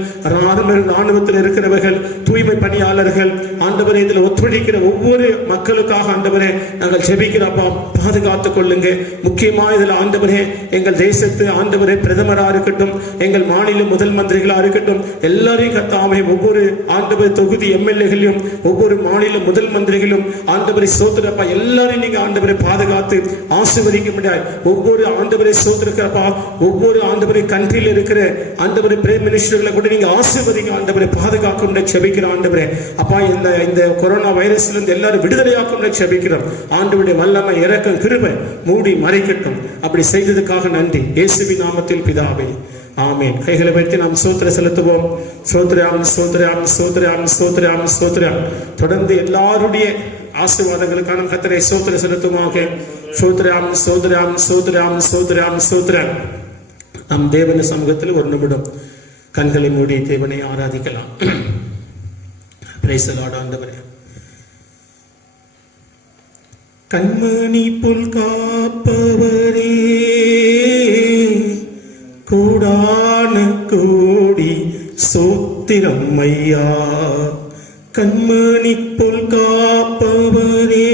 ராணுவத்தில் இருக்கிறவர்கள், தூய்மை பணியாளர்கள் ஆண்டவரே இதில் ஒத்துழைக்கிற ஒவ்வொரு மக்களுக்காக ஆண்டவரே நாங்கள் ஜெபிக்கிறப்பா. பாதுகாத்துக் கொள்ளுங்க. முக்கியமா இதில் ஆண்டவரே எங்கள் தேசத்து ஆண்டவரே பிரதமரா இருக்கட்டும், எங்கள் மாநில முதல் மந்திரிகளா இருக்கட்டும், எல்லாரையும் கத்தாமே ஒவ்வொரு ஆண்டவர் தொகுதி எம்எல்ஏகளையும் ஒவ்வொரு மாநில முதல் மந்திரிகளும் ஆண்டவரை சோதரப்பா எல்லாரையும் நீங்க ஆண்டவரை பாதுகாத்து ஆசீர்வதிக்க முடியாது. ஒவ்வொரு ஆண்டவரை சோதரிக்கிறப்பா, ஒவ்வொரு ஆண்டவரை கண்ட்ரியில் இருக்கிற ஆண்டவரை பிரைம் மினிஸ்டர்களை கூட நீங்க ஆசீர்வதிக்க ஆண்டவரை பாதுகாக்கும் ஜெபிக்கிற ஆண்டவரே அப்பா. இந்த கொரோனா வைரஸ்ல இருந்து எல்லாரும் விடுதலையாக்கும் ஜெபிக்கிறோம். ஆண்டவருடைய வல்லமை இரக்கம் கிருபை மூடி மறைக்கட்டும். அப்படி செய்ததுக்காக நன்றி. இயேசுவின் நாமத்தில் பிதாவே, ஆமென். கைகளை வைத்து நாம் ஸ்தோத்திரம் செலுத்துவோம். ஸ்தோத்திரம் ஸ்தோத்திரம் ஸ்தோத்திரம் ஸ்தோத்திரம் ஸ்தோத்திரம். தொடர்ந்து எல்லாருடைய ஆசீர்வாதங்களுக்கான கர்த்தரை ஸ்தோத்திரம் செலுத்துமாக. ஸ்தோத்திரம் ஸ்தோத்திரம் ஸ்தோத்திரம் ஸ்தோத்திரம் ஸ்தோத்திரம். நம் தேவன சமூகத்தில் ஒரு நிமிடம் கண்களை மூடி தேவனை ஆராதிக்கலாம். Price the Lord. ஆண்டவரே, கண்மணி புல் காப்பவரே, கூடான கோடி சோத்திரம் ஐயா. கண்மணி புல் காப்பவரே,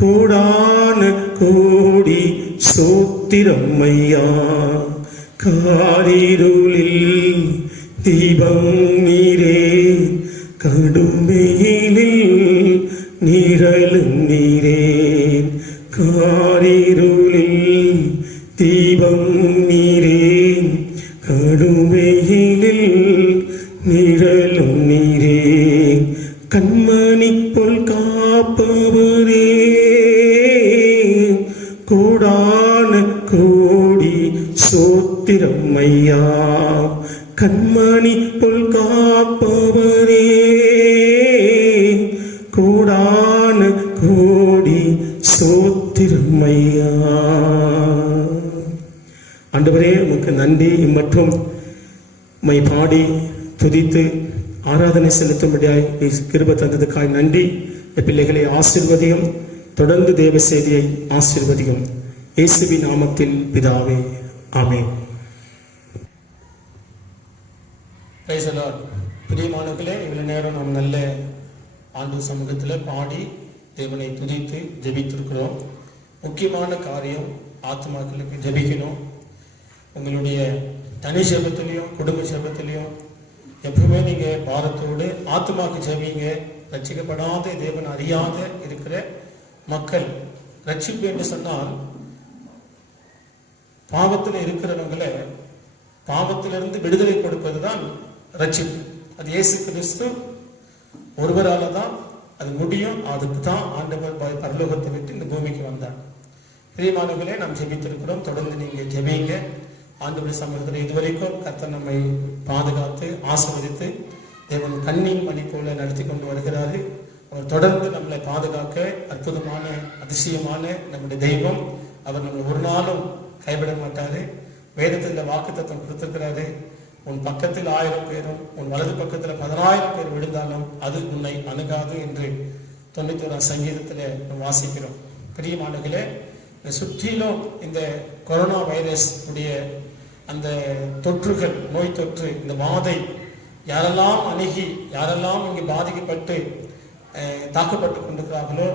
கூடான கோடி சோத்திரம் ஐயா. காரிருளில் தீபம் நீரே, கடுமையிலில் நிழலும் நீரே. காரிருளில் தீபம் நீரே, கடுமையிலில் நிழலும் நீரே. கண்மணி போல் காப்பவரே, கூடான கோடி சோத்திரம் ஐயா. கண்மணி போல் காப்பவரே, கூடான கோடி சோத்திரம் ஐயா. ஆண்டவரே, உமக்கு நன்றி. மற்றும் உம்மை பாடி துதித்து ஆராதனை செலுத்தும்படியாய் நீ கிருபை தந்ததுக்காய் நன்றி. பிள்ளைகளை ஆசீர்வதியும். தொடர்ந்து தேவ செய்தியை ஆசீர்வதியும். இயேசுவின் நாமத்தில் பிதாவே, ஆமென். Praise the Lord. பிரியமானவர்களே, இவ்வளவு நேரம் நாம் நல்ல ஆண்டு சமூகத்தில் பாடி தேவனை துதித்து ஜெபித்திருக்கிறோம். முக்கியமான காரியம் ஆத்மாக்களுக்கு ஜெபிக்கணும். உங்களுடைய தனி ஜெபத்திலையும் குடும்ப ஜெபத்திலையும் எப்பவுமே நீங்க பாரத்தோடு ஆத்மாக்கு ஜெபிங்க. ரட்சிக்கப்படாத தேவன் அறியாத இருக்கிற மக்கள் ரட்சிப்பு என்று சொன்னால் பாவத்தில் இருக்கிறவங்களை பாவத்திலிருந்து விடுதலை கொடுப்பதுதான் ரட்சிப்பு. அது இயேசு கிறிஸ்து ஒருவரால தான் அது முடியும். அதுக்கு தான் ஆண்டவர் பரலோகத்தை விட்டு இந்த பூமிக்கு வந்தார். பிரியமானவர்களே, நாம் ஜெபித்திருக்கிறோம். தொடர்ந்து நீங்க ஜெபிங்க. ஆண்டவருடைய சமூகத்தில் இதுவரைக்கும் கர்த்தர் நம்மை பாதுகாத்து ஆசீர்வதித்து தேவன் கண்ணின் மணி போல நடத்தி கொண்டு வருகிறாரு. அவர் தொடர்ந்து நம்மளை பாதுகாக்க அற்புதமான அதிசயமான நம்முடைய தெய்வம். அவர் நம்மளை ஒரு நாளும் கைவிட மாட்டாரு. வேதத்தில் வாக்குத்தத்தம் கொடுத்திருக்கிறாரு. உன் பக்கத்தில் 1000 பேரும் உன் வலது பக்கத்தில் 10,000 பேர் விழுந்தாலும் அது உன்னை அணுகாது என்று 91 சங்கீதத்தில் வாசிக்கிறோம். பிரியமானவர்களே, சுற்றிலும் இந்த கொரோனா வைரஸ் உடைய அந்த தொற்றுகள், நோய் தொற்று, இந்த வாதை யாரெல்லாம் அணுகி யாரெல்லாம் இங்கு பாதிக்கப்பட்டு தாக்கப்பட்டு கொண்டிருக்கிறார்களோ,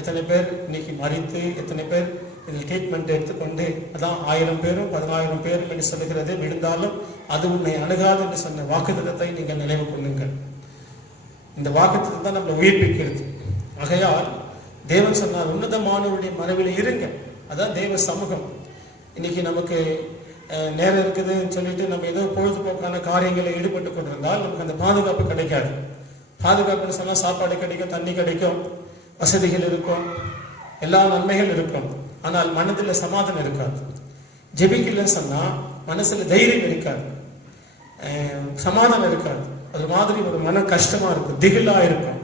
எத்தனை பேர் இன்னைக்கு மறித்து, எத்தனை பேர் இதில் ட்ரீட்மெண்ட் எடுத்துக்கொண்டு, அதான் 1000 பேரும் 10,000 பேரும் என்று சொல்லுகிறது, விழுந்தாலும் அது உன்னை அணுகாது என்று சொன்ன வாக்குத்தத்தத்தை நீங்கள் நினைவு கொள்ளுங்கள். இந்த வாக்குத்தத்தை தான் நம்மளை உயிர்ப்பிக்கிறது. ஆகையால் தேவன் சொன்னார், உன்னதமானவருடைய மறைவில் இருங்க. அதான் தேவ சமூகம். இன்னைக்கு நமக்கு நேரம் இருக்குதுன்னு சொல்லிட்டு நம்ம ஏதோ பொழுதுபோக்கான காரியங்களில் ஈடுபட்டு கொண்டிருந்தால் நமக்கு அந்த பாதுகாப்பு கிடைக்காது. பாதுகாப்புன்னு சொன்னால் சாப்பாடு கிடைக்கும், தண்ணி கிடைக்கும், வசதிகள் இருக்கும், எல்லா நன்மைகள் இருக்கும். ஆனால் மனதில் சமாதானம் இருக்காது. ஜெபிக்கலன்னு சொன்னால் மனசில் தைரியம் இருக்காது, சமாதானம் இருக்காது. அது மாதிரி ஒரு மன கஷ்டமா இருக்கும், திகிலா இருக்கும்.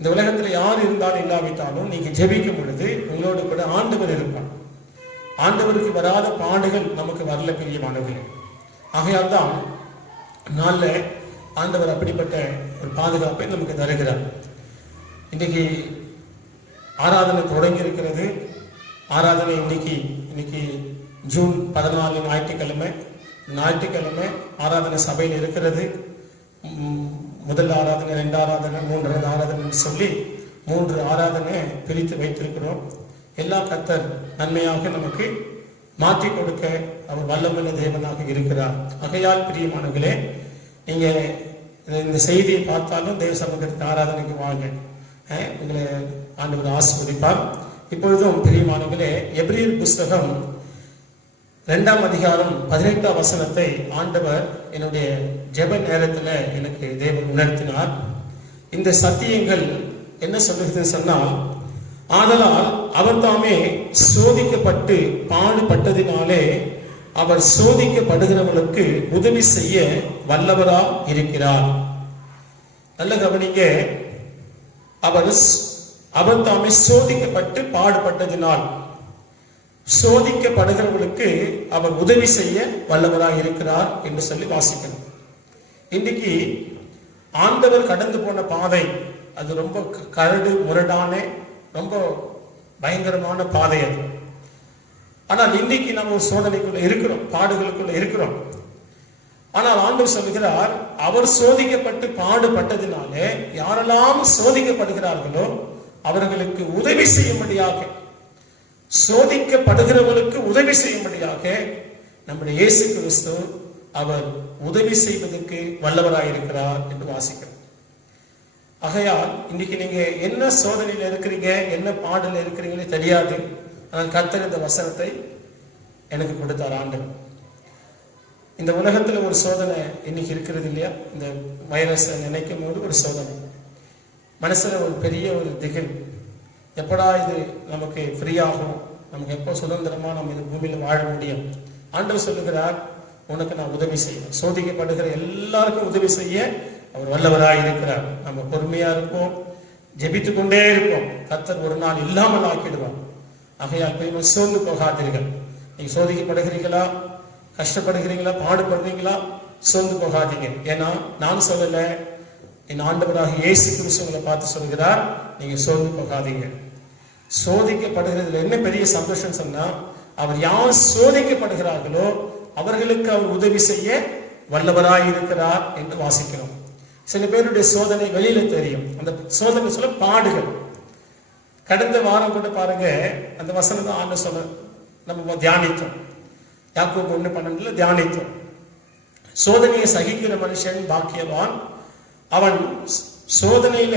இந்த உலகத்தில் யார் இருந்தாலும் இல்லாவிட்டாலும் நீங்க ஜெபிக்கும் பொழுது உங்களோடு கூட ஆண்டவர் இருப்பார். ஆண்டவருக்கு வராத பாடுகள் நமக்கு வரல பிரியமானவர்களே. ஆகையால் தான் நாள்ல ஆண்டவர் அப்படிப்பட்ட ஒரு பாதுகாப்பை நமக்கு தருகிறார். இன்னைக்கு ஆராதனை தொடங்கி இருக்கிறது. ஆராதனை இன்னைக்கு ஜூன் 14 ஞாயிற்றுக்கிழமை ஆராதனை சபையில் இருக்கிறது. முதல் ஆராதனை, 2 ஆராதனை, 3 ஆராதனை சொல்லி 3 ஆராதனை பிரித்து வைத்திருக்கிறோம். எல்லா கர்த்தர் நன்மையாக நமக்கு மாற்றி கொடுக்க அவர் வல்லமையுள்ள தேவனாக இருக்கிறார். ஆகையால் பிரியமானவர்களே, நீங்க இந்த செய்தியை பார்த்தாலும் தேவ சமூகத்துக்கு ஆராதனைக்கு வாங்க, உங்களை ஆண்டவர் ஆசீர்வதிப்பார். இப்பொழுதும் பிரியமானவர்களே, எபிரேயர் புஸ்தகம் 2ஆம் அதிகாரம் 18ஆம் வசனத்தை ஆண்டவர் என்னுடைய ஜெப நேரத்தில் எனக்கு தேவன் உணர்த்தினார். இந்த சத்தியங்கள் என்ன சொல்லுதுன்னு சொன்னால், ஆதலால் அவர் தாமே சோதிக்கப்பட்டு பாடுபட்டதினாலே அவர் சோதிக்கப்படுகிறவர்களுக்கு உதவி செய்ய வல்லவரா இருக்கிறார். நல்ல கவனிங்க, அவர் தாமே சோதிக்கப்பட்டு பாடுபட்டதினால் சோதிக்கப்படுகிறவர்களுக்கு அவர் உதவி செய்ய வல்லவராக இருக்கிறார் என்று சொல்லி வாசிக்கணும். இன்னைக்கு ஆண்டவர் கடந்து போன பாதை அது ரொம்ப கரடு முரடான ரொம்ப பயங்கரமான பாதை அது. ஆனால் இன்னைக்கு நம்ம ஒரு சோதனைக்குள்ள இருக்கிறோம், பாடுகளுக்குள்ள இருக்கிறோம். ஆனால் ஆண்டவர் சொல்லுகிறார், அவர் சோதிக்கப்பட்டு பாடுபட்டதினாலே யாரெல்லாம் சோதிக்கப்படுகிறார்களோ அவர்களுக்கு உதவி செய்யும்படியாக, சோதிக்கப்படுகிறவர்களுக்கு உதவி செய்யும்படியாக நம்முடைய இயேசு கிறிஸ்து அவர் உதவி செய்வதற்கு வல்லவராயிருக்கிறார் என்று வாசிக்கிறோம். ஆகையால் இன்னைக்கு நீங்க என்ன சோதனையில இருக்கிறீங்க, என்ன பாடல இருக்கிறீங்களே தெரியாது. ஆனால் கர்த்தர் இந்த வசனத்தை எனக்கு கொடுத்தார் ஆண்டவர். இந்த உலகத்துல ஒரு சோதனை இன்னைக்கு இருக்கிறது இல்லையா? இந்த வைரஸ் நினைக்கும் போது ஒரு சோதனை, மனசுல ஒரு பெரிய ஒரு திகில், எப்படா இது நமக்கு ஃப்ரீ ஆகும், நமக்கு எப்போ சுதந்திரமா நம்ம இந்த பூமியில வாழ முடியும். ஆண்டவர் சொல்லுகிறார், உனக்கு நான் உதவி செய்வேன். சோதிக்கப்படுகிற எல்லாருக்கும் உதவி செய்ய அவர் வல்லவராக இருக்கிறார். நம்ம பொறுமையா இருப்போம், ஜெபித்து கொண்டே இருப்போம், கர்த்தர் ஒரு நாள் இல்லாமல் ஆக்கிடுவார். ஆகையால் போய் சோர்ந்து போகாதீர்கள். நீங்க சோதிக்கப்படுகிறீங்களா, கஷ்டப்படுகிறீங்களா, பாடுபடுறீங்களா, சோர்ந்து போகாதீங்க. ஏன்னா நான் சொல்லல, என் ஆண்டவராக இயேசு கிறிஸ்து உங்களை பார்த்து சொல்கிறார், நீங்க சோர்ந்து போகாதீங்க. சோதிக்கப்படுகிறதுல என்ன பெரிய சந்தோஷம் சொன்னா, அவர் யார் சோதிக்கப்படுகிறார்களோ அவர்களுக்கு அவர் உதவி செய்ய வல்லவராய் இருக்கிறார் என்று வாசிக்கிறோம். சில பேருடைய சோதனை வெளியில தெரியும், அந்த சோதனை சொல்ல பாடுகள். கடந்த வாரம் கூட பாருங்க, அந்த வசனம் தான் ஆண்டு சொல்ல நம்ம தியானித்தோம். யாக்கோபு 1:12 தியானித்தோம். சோதனையை சகிக்கிற மனுஷன் பாக்கியவான், அவன் சோதனையில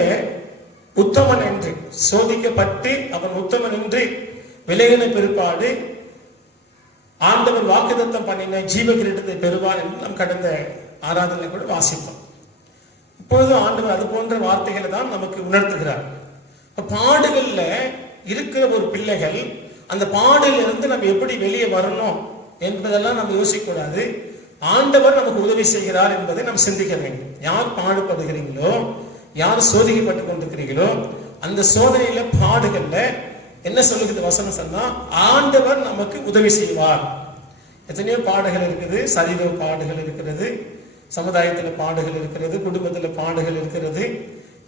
உத்தமன் என்று, சோதிக்கப்பட்டு அவன் உத்தமன் என்று விலகின பிற்பாடு ஆண்டவர் வாக்குத்தத்தம் பண்ணின ஜீவ கிரீடத்தை பெறுவார் என்று நாம் கடந்த ஆராதனை கூட வாசித்தோம். இப்பொழுதும் ஆண்டவர் அது போன்ற வார்த்தைகளை தான் நமக்கு உணர்த்துகிறார். பாடுகள்ல இருக்கிற ஒரு பிள்ளைகள் அந்த பாடில் இருந்து நம்ம எப்படி வெளியே வரணும் என்பதெல்லாம் நம்ம யோசிக்க கூடாது. ஆண்டவர் நமக்கு உதவி செய்கிறார் என்பதை நாம் சிந்திக்க வேண்டும். யார் பாடுபடுகிறீங்களோ, யார் சோதிக்கப்பட்டு கொண்டிருக்கிறீங்களோ, அந்த சோதனையில பாடுகள்ல என்ன சொல்லுகிறது வசனம் சொன்னா, ஆண்டவர் நமக்கு உதவி செய்வார். எத்தனையோ பாடுகள் இருக்குது, சரீர பாடுகள் இருக்கிறது, சமுதாயத்துல பாடுகள் இருக்கிறது, குடும்பத்துல பாடுகள் இருக்கிறது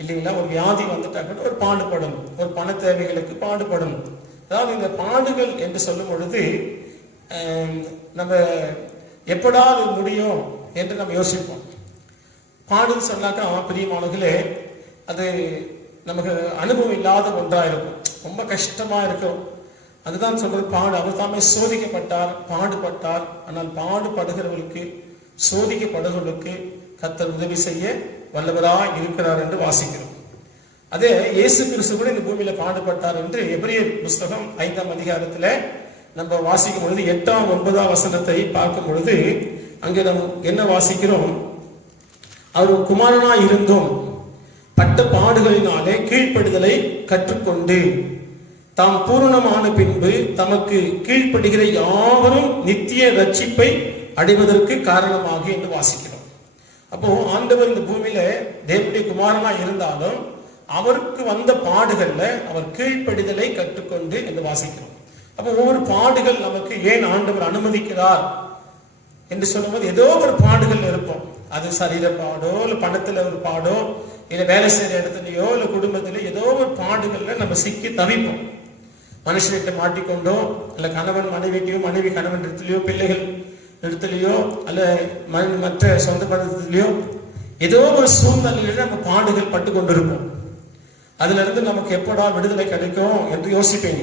இல்லைங்களா. ஒரு வியாதி வந்துட்டா கூட ஒரு பாடுபடும், ஒரு பண தேவைகளுக்கு பாடுபடும். அதாவது இந்த பாடுகள் என்று சொல்லும் பொழுது நம்ம எப்படா அது முடியும் என்று நம்ம யோசிப்போம். பாடுன்னு சொன்னாக்கா பிரியமானவர்களே, அது நமக்கு அனுபவம் இல்லாத ஒன்றா இருக்கும், ரொம்ப கஷ்டமா இருக்கும். அதுதான் சொல்றது பாடு. அவர் தாமே சோதிக்கப்பட்டார், பாடுபட்டார். ஆனால் பாடுபடுகிறவர்களுக்கு, சோதிக்கப்படுகிறவர்களுக்கு கர்த்தர் உதவி செய்ய வல்லவராய் இருக்கிறார் என்று வாசிக்கிறோம். அதே இயேசு கிறிஸ்து கூட இந்த பூமியில பாடுபட்டார் என்று எபிரேயர் புஸ்தகம் 5ஆம் அதிகாரத்துல நம்ம வாசிக்கும் பொழுது 8ஆம் 9ஆம் வசனத்தை பார்க்கும் பொழுது அங்கே நம்ம என்ன வாசிக்கிறோம்? அவர் குமாரனாய் இருந்தும் பட்ட பாடுகளினாலே கீழ்ப்படுதலை கற்றுக்கொண்டு தாம் பூரணமான பின்பு தமக்கு கீழ்ப்படுகிற யாவரும் நித்திய ரட்சிப்பை அடைவதற்கு காரணமாக என்று வாசிக்கிறோம். அப்போ ஆண்டவர் இந்த பூமியில தேவனுடைய குமாரனா இருந்தாலும் அவருக்கு வந்த பாடுகள்ல அவர் கீழ்ப்படிதலை கற்றுக்கொண்டு என்று வாசிக்கிறோம். அப்போ ஒவ்வொரு பாடுகள் நமக்கு ஏன் ஆண்டவர் அனுமதிக்கிறார் என்று சொல்லும்போது ஏதோ ஒரு பாடுகள் இருப்போம். அது சரீர பாடோ, இல்லை பணத்துல ஒரு பாடோ, இல்லை வேலை செய்யற இடத்துலயோ, இல்லை குடும்பத்திலயோ ஏதோ ஒரு பாடுகள்ல நம்ம சிக்கி தவிப்போம். மனுஷன்கிட்ட மாட்டிக்கொண்டோ, இல்ல கணவன் மனைவிட்டையோ, மனைவி கணவன் இடத்துலயோ, பிள்ளைகள் இடத்துலயோ, அல்ல மற்ற சொந்த பந்தத்திலயோ ஏதோ ஒரு சூழ்நிலையில நம்ம பாடுகள் பட்டு கொண்டிருப்போம். அதுல இருந்து நமக்கு எப்படா விடுதலை கிடைக்கும் என்று யோசிப்பேன்.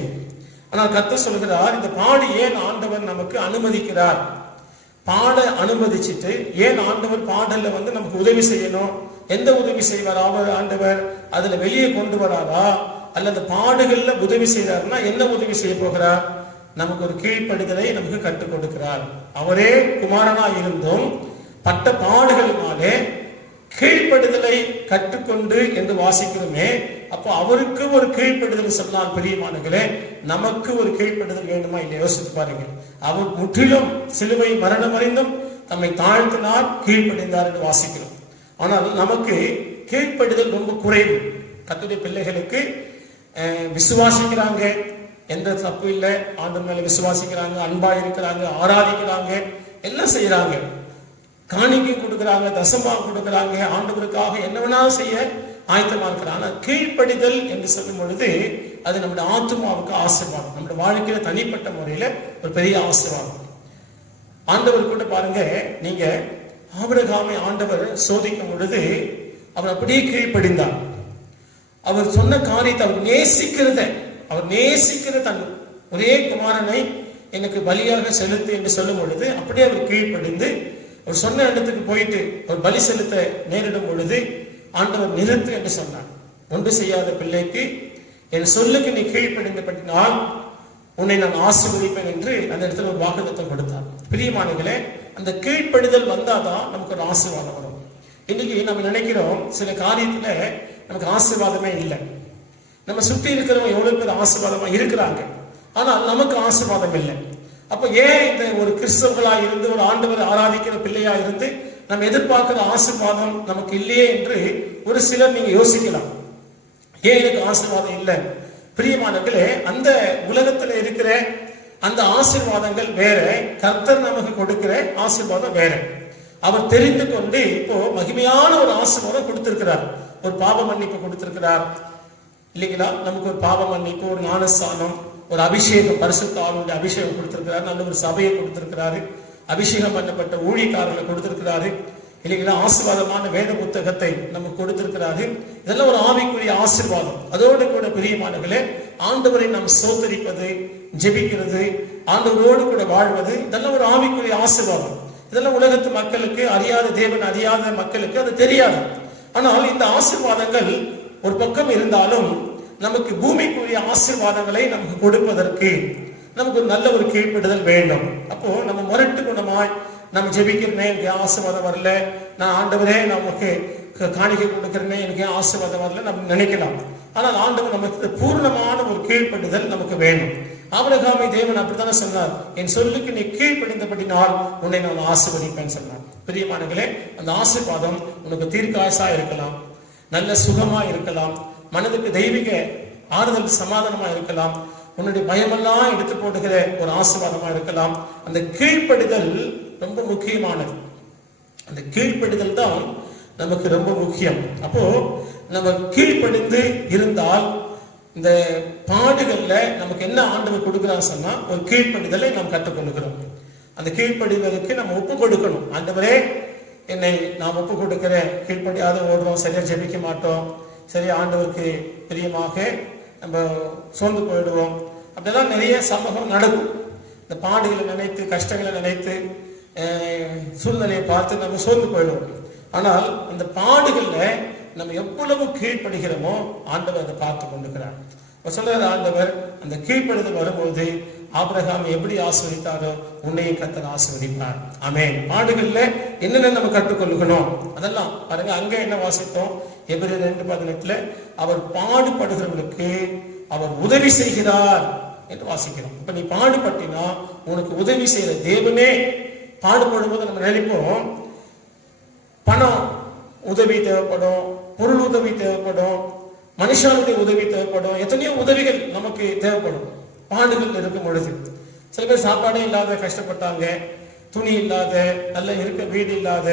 ஆனால் கர்த்தர் சொல்கிறார், இந்த பாடு ஏன் ஆண்டவர் நமக்கு அனுமதிக்கிறார்? பாட அனுமதிச்சுட்டு ஏன் ஆண்டவர் பாடல்ல நமக்கு உதவி செய்யணும்? எந்த உதவி செய்வார் ஆண்டவர்? அதுல வெளியே கொண்டு வராரா, அல்லது பாடுகள்ல உதவி செய்யறாருன்னா என்ன உதவி செய்ய போகிறார்? நமக்கு ஒரு கீழ்ப்படுதலை நமக்கு கற்றுக் கொடுக்கிறார். அவரே குமாரனா இருந்தும் பட்ட பாடுகளினாலே கீழ்ப்படுதலை கற்றுக்கொண்டு என்று வாசிக்கிறோமே. அப்போ அவருக்கு ஒரு கீழ்ப்படுதல் சொன்னால் பிரியமானங்களே, நமக்கு ஒரு கீழ்ப்படுதல் வேண்டுமா இல்லை? யோசித்து பாருங்கள். அவர் முற்றிலும் சிலுவை மரணம் அறிந்தும் தம்மை தாழ்த்தினார், கீழ்ப்படிந்தார் என்று வாசிக்கிறோம். ஆனால் நமக்கு கீழ்ப்படுதல் ரொம்ப குறைவு. கர்த்தருடைய பிள்ளைகளுக்கு விசுவாசிக்கிறாங்க, எந்த தப்பு இல்லை, ஆண்டவர் மேல விசுவாசிக்கிறாங்க, அன்பா இருக்கிறாங்க, ஆராதிக்கிறாங்க, எல்லாம் செய்யறாங்க, காணிக்கை கொடுக்கிறாங்க, தசமாக கொடுக்கிறாங்க, ஆண்டவருக்காக என்ன வேணாலும் செய்ய ஆயத்தமா இருக்கிறாங்க. கீழ்ப்படிதல் என்று சொல்லும் பொழுது அது நம்முடைய ஆத்மாவுக்கு ஆசீர்வாதம், நம்முடைய வாழ்க்கையில தனிப்பட்ட முறையில ஒரு பெரிய ஆசீர்வாதம். ஆண்டவர் கூட பாருங்க, நீங்க ஆபிரகாமை ஆண்டவர் சோதிக்கும் பொழுது அவர் அப்படியே கீழ்ப்படிந்தார். அவர் சொன்ன காரியத்தை அவர் நேசிக்கிற தன் ஒரே குமாரனை எனக்கு பலியாக செலுத்து என்று சொல்லும் பொழுது அப்படியே அவர் கீழ்ப்படிந்து அவர் சொன்ன இடத்துக்கு போயிட்டு அவர் பலி செலுத்த நேரிடும் பொழுது ஆண்டவர் நிறுத்து என்று சொன்னார். ஒன்று செய்யாத பிள்ளைக்கு என் சொல்லுக்கு நீ கீழ்ப்படிந்தபடினால் உன்னை நான் ஆசீர்வதிப்பேன் என்று அந்த இடத்துல ஒரு வாக்குத்தத்தம் கொடுத்தார். பிரியமானங்களே, அந்த கீழ்ப்படிதல் வந்தாதான் நமக்கு ஒரு ஆசீர்வாதம் வரும். இன்னைக்கு நம்ம நினைக்கிறோம் சில காரியத்துல நமக்கு ஆசீர்வாதமே இல்லை. நம்ம சுற்றி இருக்கிறவங்க எவ்வளவு பேர் ஆசீர்வாதமா இருக்கிறாங்க, ஆனால் நமக்கு ஆசீர்வாதம் இல்லை. அப்ப ஏன் இந்த ஒரு கிறிஸ்தவர்களா இருந்து ஒரு ஆண்டவரை ஆராதிக்கிற பிள்ளையா இருந்து நம்ம எதிர்பார்க்கிற ஆசீர்வாதம் நமக்கு இல்லையே என்று ஒரு சிலர் நீங்க யோசிக்கலாம். ஏன் எனக்கு ஆசீர்வாதம் இல்லை? பிரியமானவர்களே, அந்த உலகத்துல இருக்கிற அந்த ஆசீர்வாதங்கள் வேற, கர்த்தர் நமக்கு கொடுக்கிற ஆசீர்வாதம் வேற. அவர் தெரிந்து கொண்டு இப்போ மகிமையான ஒரு ஆசீர்வாதம் கொடுத்திருக்கிறார். ஒரு பாவ மன்னிப்பு கொடுத்திருக்கிறார் இல்லைங்களா? நமக்கு ஒரு பாவ மன்னிப்பு, ஒரு ஞானஸ்தானம், ஒரு அபிஷேகம், பரிசுத்த ஆளுடைய அபிஷேகம் கொடுத்திருக்கிறார். நல்ல ஒரு சபையை கொடுத்திருக்கிறாரு, அபிஷேகம் பண்ணப்பட்ட ஊழியக்காரர்களை கொடுத்திருக்கிறாரு இல்லைங்களா? ஆசீர்வாதமான வேத புத்தகத்தை நமக்கு கொடுத்திருக்கிறாரு. இதெல்லாம் ஒரு ஆவிக்குரிய ஆசீர்வாதம். அதோடு கூட பிரியமானவர்களே, ஆண்டவரை நாம் சோதரிப்பது, ஜெபிக்கிறது, ஆண்டவரோடு கூட வாழ்வது, இதெல்லாம் ஒரு ஆவிக்குரிய ஆசீர்வாதம். இதெல்லாம் உலகத்து மக்களுக்கு, அறியாத தேவன் அறியாத மக்களுக்கு அது தெரியாது. ஆனால் இந்த ஆசீர்வாதங்கள் ஒரு பக்கம் இருந்தாலும் நமக்கு பூமிக்குரிய ஆசீர்வாதங்களை நமக்கு கொடுப்பதற்கு நமக்கு ஒரு நல்ல ஒரு கீழ்ப்படுதல் வேண்டும். அப்போ நம்ம முரட்டு குணமாய் நம்ம ஜெபிக்கிறேன், ஆசீர்வாதம் வரல, நான் ஆண்டவரே நமக்கு காணிக்கை கொடுக்கிறேனே, எனக்கு ஏன் ஆசீர்வாதம் வரல நம்ம நினைக்கலாம். ஆனால் ஆண்டவர் நமக்கு பூர்ணமான ஒரு கீழ்ப்படிதல் நமக்கு வேணும். ஆபிரகாமை தேவன் அப்படித்தானே சொன்னார், என் சொல்லுக்கு நீ கீழ்ப்படிந்தபடினால் உன்னை நான் ஆசீர்வதிப்பேன் சொன்னார். பிரியமானங்களே, அந்த ஆசீர்வாதம் உனக்கு தீர்க்காயசா இருக்கலாம், நல்ல சுகமா இருக்கலாம், மனதுக்கு தெய்வீக ஆறுதல் சமாதானமா இருக்கலாம், உன்னுடைய பயமெல்லாம் எடுத்து போடுகிற ஒரு ஆசீர்வாதமா இருக்கலாம். அந்த கீழ்ப்படிதல் ரொம்ப முக்கியமானது. அந்த கீழ்ப்படிதல் தான் நமக்கு ரொம்ப முக்கியம். அப்போ நம்ம கீழ்ப்படிந்து இருந்தால் இந்த பாடுகள்ல நமக்கு என்ன ஆண்டவர் கொடுக்கிறான்னு சொன்னா ஒரு கீழ்ப்படிதலை நாம் கற்றுக்கொள்கிறோம். அந்த கீழ்ப்படிதலுக்கு நம்ம ஒப்பு கொடுக்கணும். ஆண்டவரே, என்னை நாம் ஒப்பு கொடுக்கிறேன், கீழ்ப்படியாத ஓடுறோம், சரியா ஜெபிக்க மாட்டோம், சரியா ஆண்டவருக்கு பிரியமாக நம்ம சோர்ந்து போயிடுவோம். அப்படியெல்லாம் நிறைய சம்பவம் நடக்கும். இந்த பாடுகளை நினைத்து, கஷ்டங்களை நினைத்து, சூழ்நிலையை பார்த்து நம்ம சோர்ந்து போயிடுவோம். ஆனால் அந்த பாடுகள்ல நம்ம எவ்வளவு கீழ்ப்படுகிறோமோ ஆண்டவர் அதை பார்த்து கொண்டிருக்கிறார். சொல்றார் ஆண்டவர், அந்த கீழ்ப்படுதல் வரும்போது ஆபிரகாம் எப்படி ஆசீர்வதித்தாரோ உன்னையும் கர்த்தர் ஆசீர்வதிப்பார். ஆமென். பாடுகள்ல என்னென்ன நம்ம கற்றுக்கொள்ளணும் அதெல்லாம் பாருங்க. அங்க என்ன வாசித்தோம்? எபிரேயர் 2:18 அவர் பாடுபடுகிறவர்களுக்கு அவர் உதவி செய்கிறார் என்று வாசிக்கிறோம். இப்ப நீ பாடுபட்டினா உனக்கு உதவி செய்யற தேவனே. பாடுபடும் போது நம்ம நினைப்போம் பணம் உதவி தேவைப்படும், பொருள் உதவி தேவைப்படும், மனுஷனுடைய உதவி தேவைப்படும், எத்தனையோ உதவிகள் நமக்கு தேவைப்படும் பாடுகள் இருக்கும் பொழுது. சில பேர் சாப்பாடே இல்லாத கஷ்டப்பட்டாங்க, துணி இல்லாத, நல்ல இருக்க வீடு இல்லாத,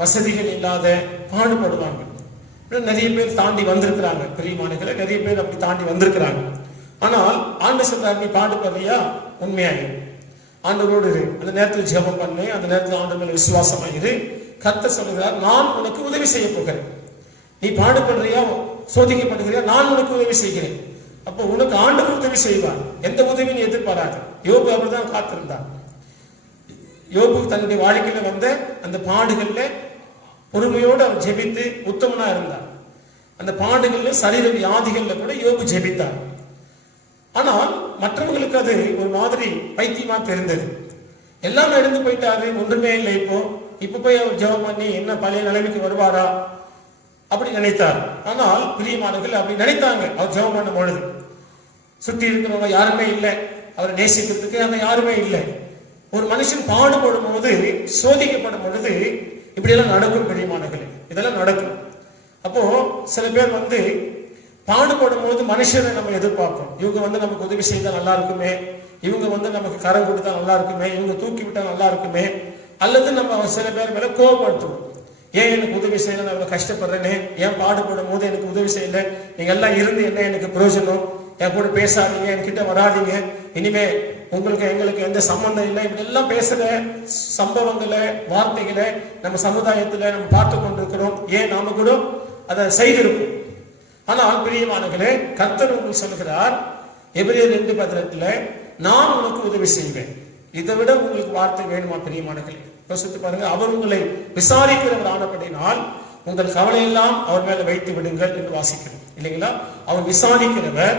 வசதிகள் இல்லாத பாடுபடுவாங்க. நிறைய பேர் தாண்டி வந்திருக்கிறாங்க. பிரியமானவர்களே, நிறைய பேர் அப்படி தாண்டி வந்திருக்கிறாங்க. ஆனால் ஆண்டவர் சொல்றார், நீ பாடுபடுறியா, உண்மையாக ஆண்டவரோடு இரு, அந்த நேரத்தில் ஜெபம் பண்ணு, அந்த நேரத்தில் ஆண்டவர் மேல விசுவாசமாயிரு. கர்த்தர் சொல்லுகிறார், நான் உனக்கு உதவி செய்ய போகிறேன். நீ பாடுபடுறியா, சோதிக்கப்படுகிறியா, நான் உனக்கு உதவி செய்கிறேன். அப்போ உனக்கு ஆண்டவர் உதவி செய்வார். எந்த உதவி நீ எதிர்பாராது. யோபு அப்படிதான் காத்திருந்தார். யோபு தன்னுடைய வாழ்க்கையில வந்த அந்த பாடுகள்ல பொறுமையோடு அவர் ஜெபித்து உத்தமனா இருந்தார். அந்த பாடுகள்ல சரீர வியாதிகள்ல கூட யோபு ஜெபித்தார். ஆனால் மற்றவங்களுக்கு அது ஒரு மாதிரி பைத்தியமா தெரிந்தது. எல்லாம் இழந்து போயிட்டாரு, ஒன்றுமே இல்லை. இப்போ போய் அவர் ஜெபம் பண்ணி என்ன பழைய நிலைமைக்கு வருவாரா அப்படி நினைத்தார். ஆனால் பிரியமானவர்கள் அப்படி நினைத்தாங்க. அவர் ஜெபம் பண்ணும் பொழுது சுற்றி இருக்கிறவங்க யாருமே இல்லை, அவரை நேசிக்கிறதுக்கு அங்க யாருமே இல்லை. ஒரு மனுஷன் பாடுபடும் போது, சோதிக்கப்படும் பொழுது இப்படியெல்லாம் நடக்கும். பிரியமானவர்களே, இதெல்லாம் நடக்கும். அப்போ சில பேர் பாடுபடும் போது மனுஷனை நம்ம எதிர்பார்ப்போம். இவங்க நமக்கு உதவி செய்தா நல்லா இருக்குமே, இவங்க நமக்கு கரம் கொடுத்தா நல்லா இருக்குமே, இவங்க தூக்கி விட்டா நல்லா இருக்குமே. அல்லது நம்ம சில பேர் மேல கோபப்படுத்துவோம். ஏன் எனக்கு உதவி செய்யல, நான் இவ்வளவு கஷ்டப்படுறேனே, ஏன் பாடுபடும் போது எனக்கு உதவி செய்யல, நீங்க எல்லாம் இருந்து என்ன எனக்கு பிரயோஜனம், என் கூட பேசாதீங்க, என்கிட்ட வராதிங்க, இனிமே உங்களுக்கு எங்களுக்கு எந்த சம்பந்தம் இல்லை. இப்படி எல்லாம் பேசுற சம்பவங்களை, வார்த்தைகளை நம்ம சமுதாயத்துல நம்ம பார்த்து கொண்டிருக்கிறோம். ஏன் நாம கூட அதை செய்திருக்கோம். ஆனால் பிரியமானவர்களே, கர்த்தர் உங்களுக்கு சொல்லுகிறார் எபிரேயர் 2:18 நான் உனக்கு உதவி செய்வேன். இதை விட உங்களுக்கு வார்த்தை வேணுமா? பிரியமானவர்களே, யோசித்து பாருங்க. அவர் உங்களை விசாரிக்கிறவர் ஆனபடினால் உங்கள் கவலையெல்லாம் அவர் மேல வைத்து விடுங்கள் என்று வாசிக்கிறோம் இல்லைங்களா? அவர் விசாரிக்கிறவர்,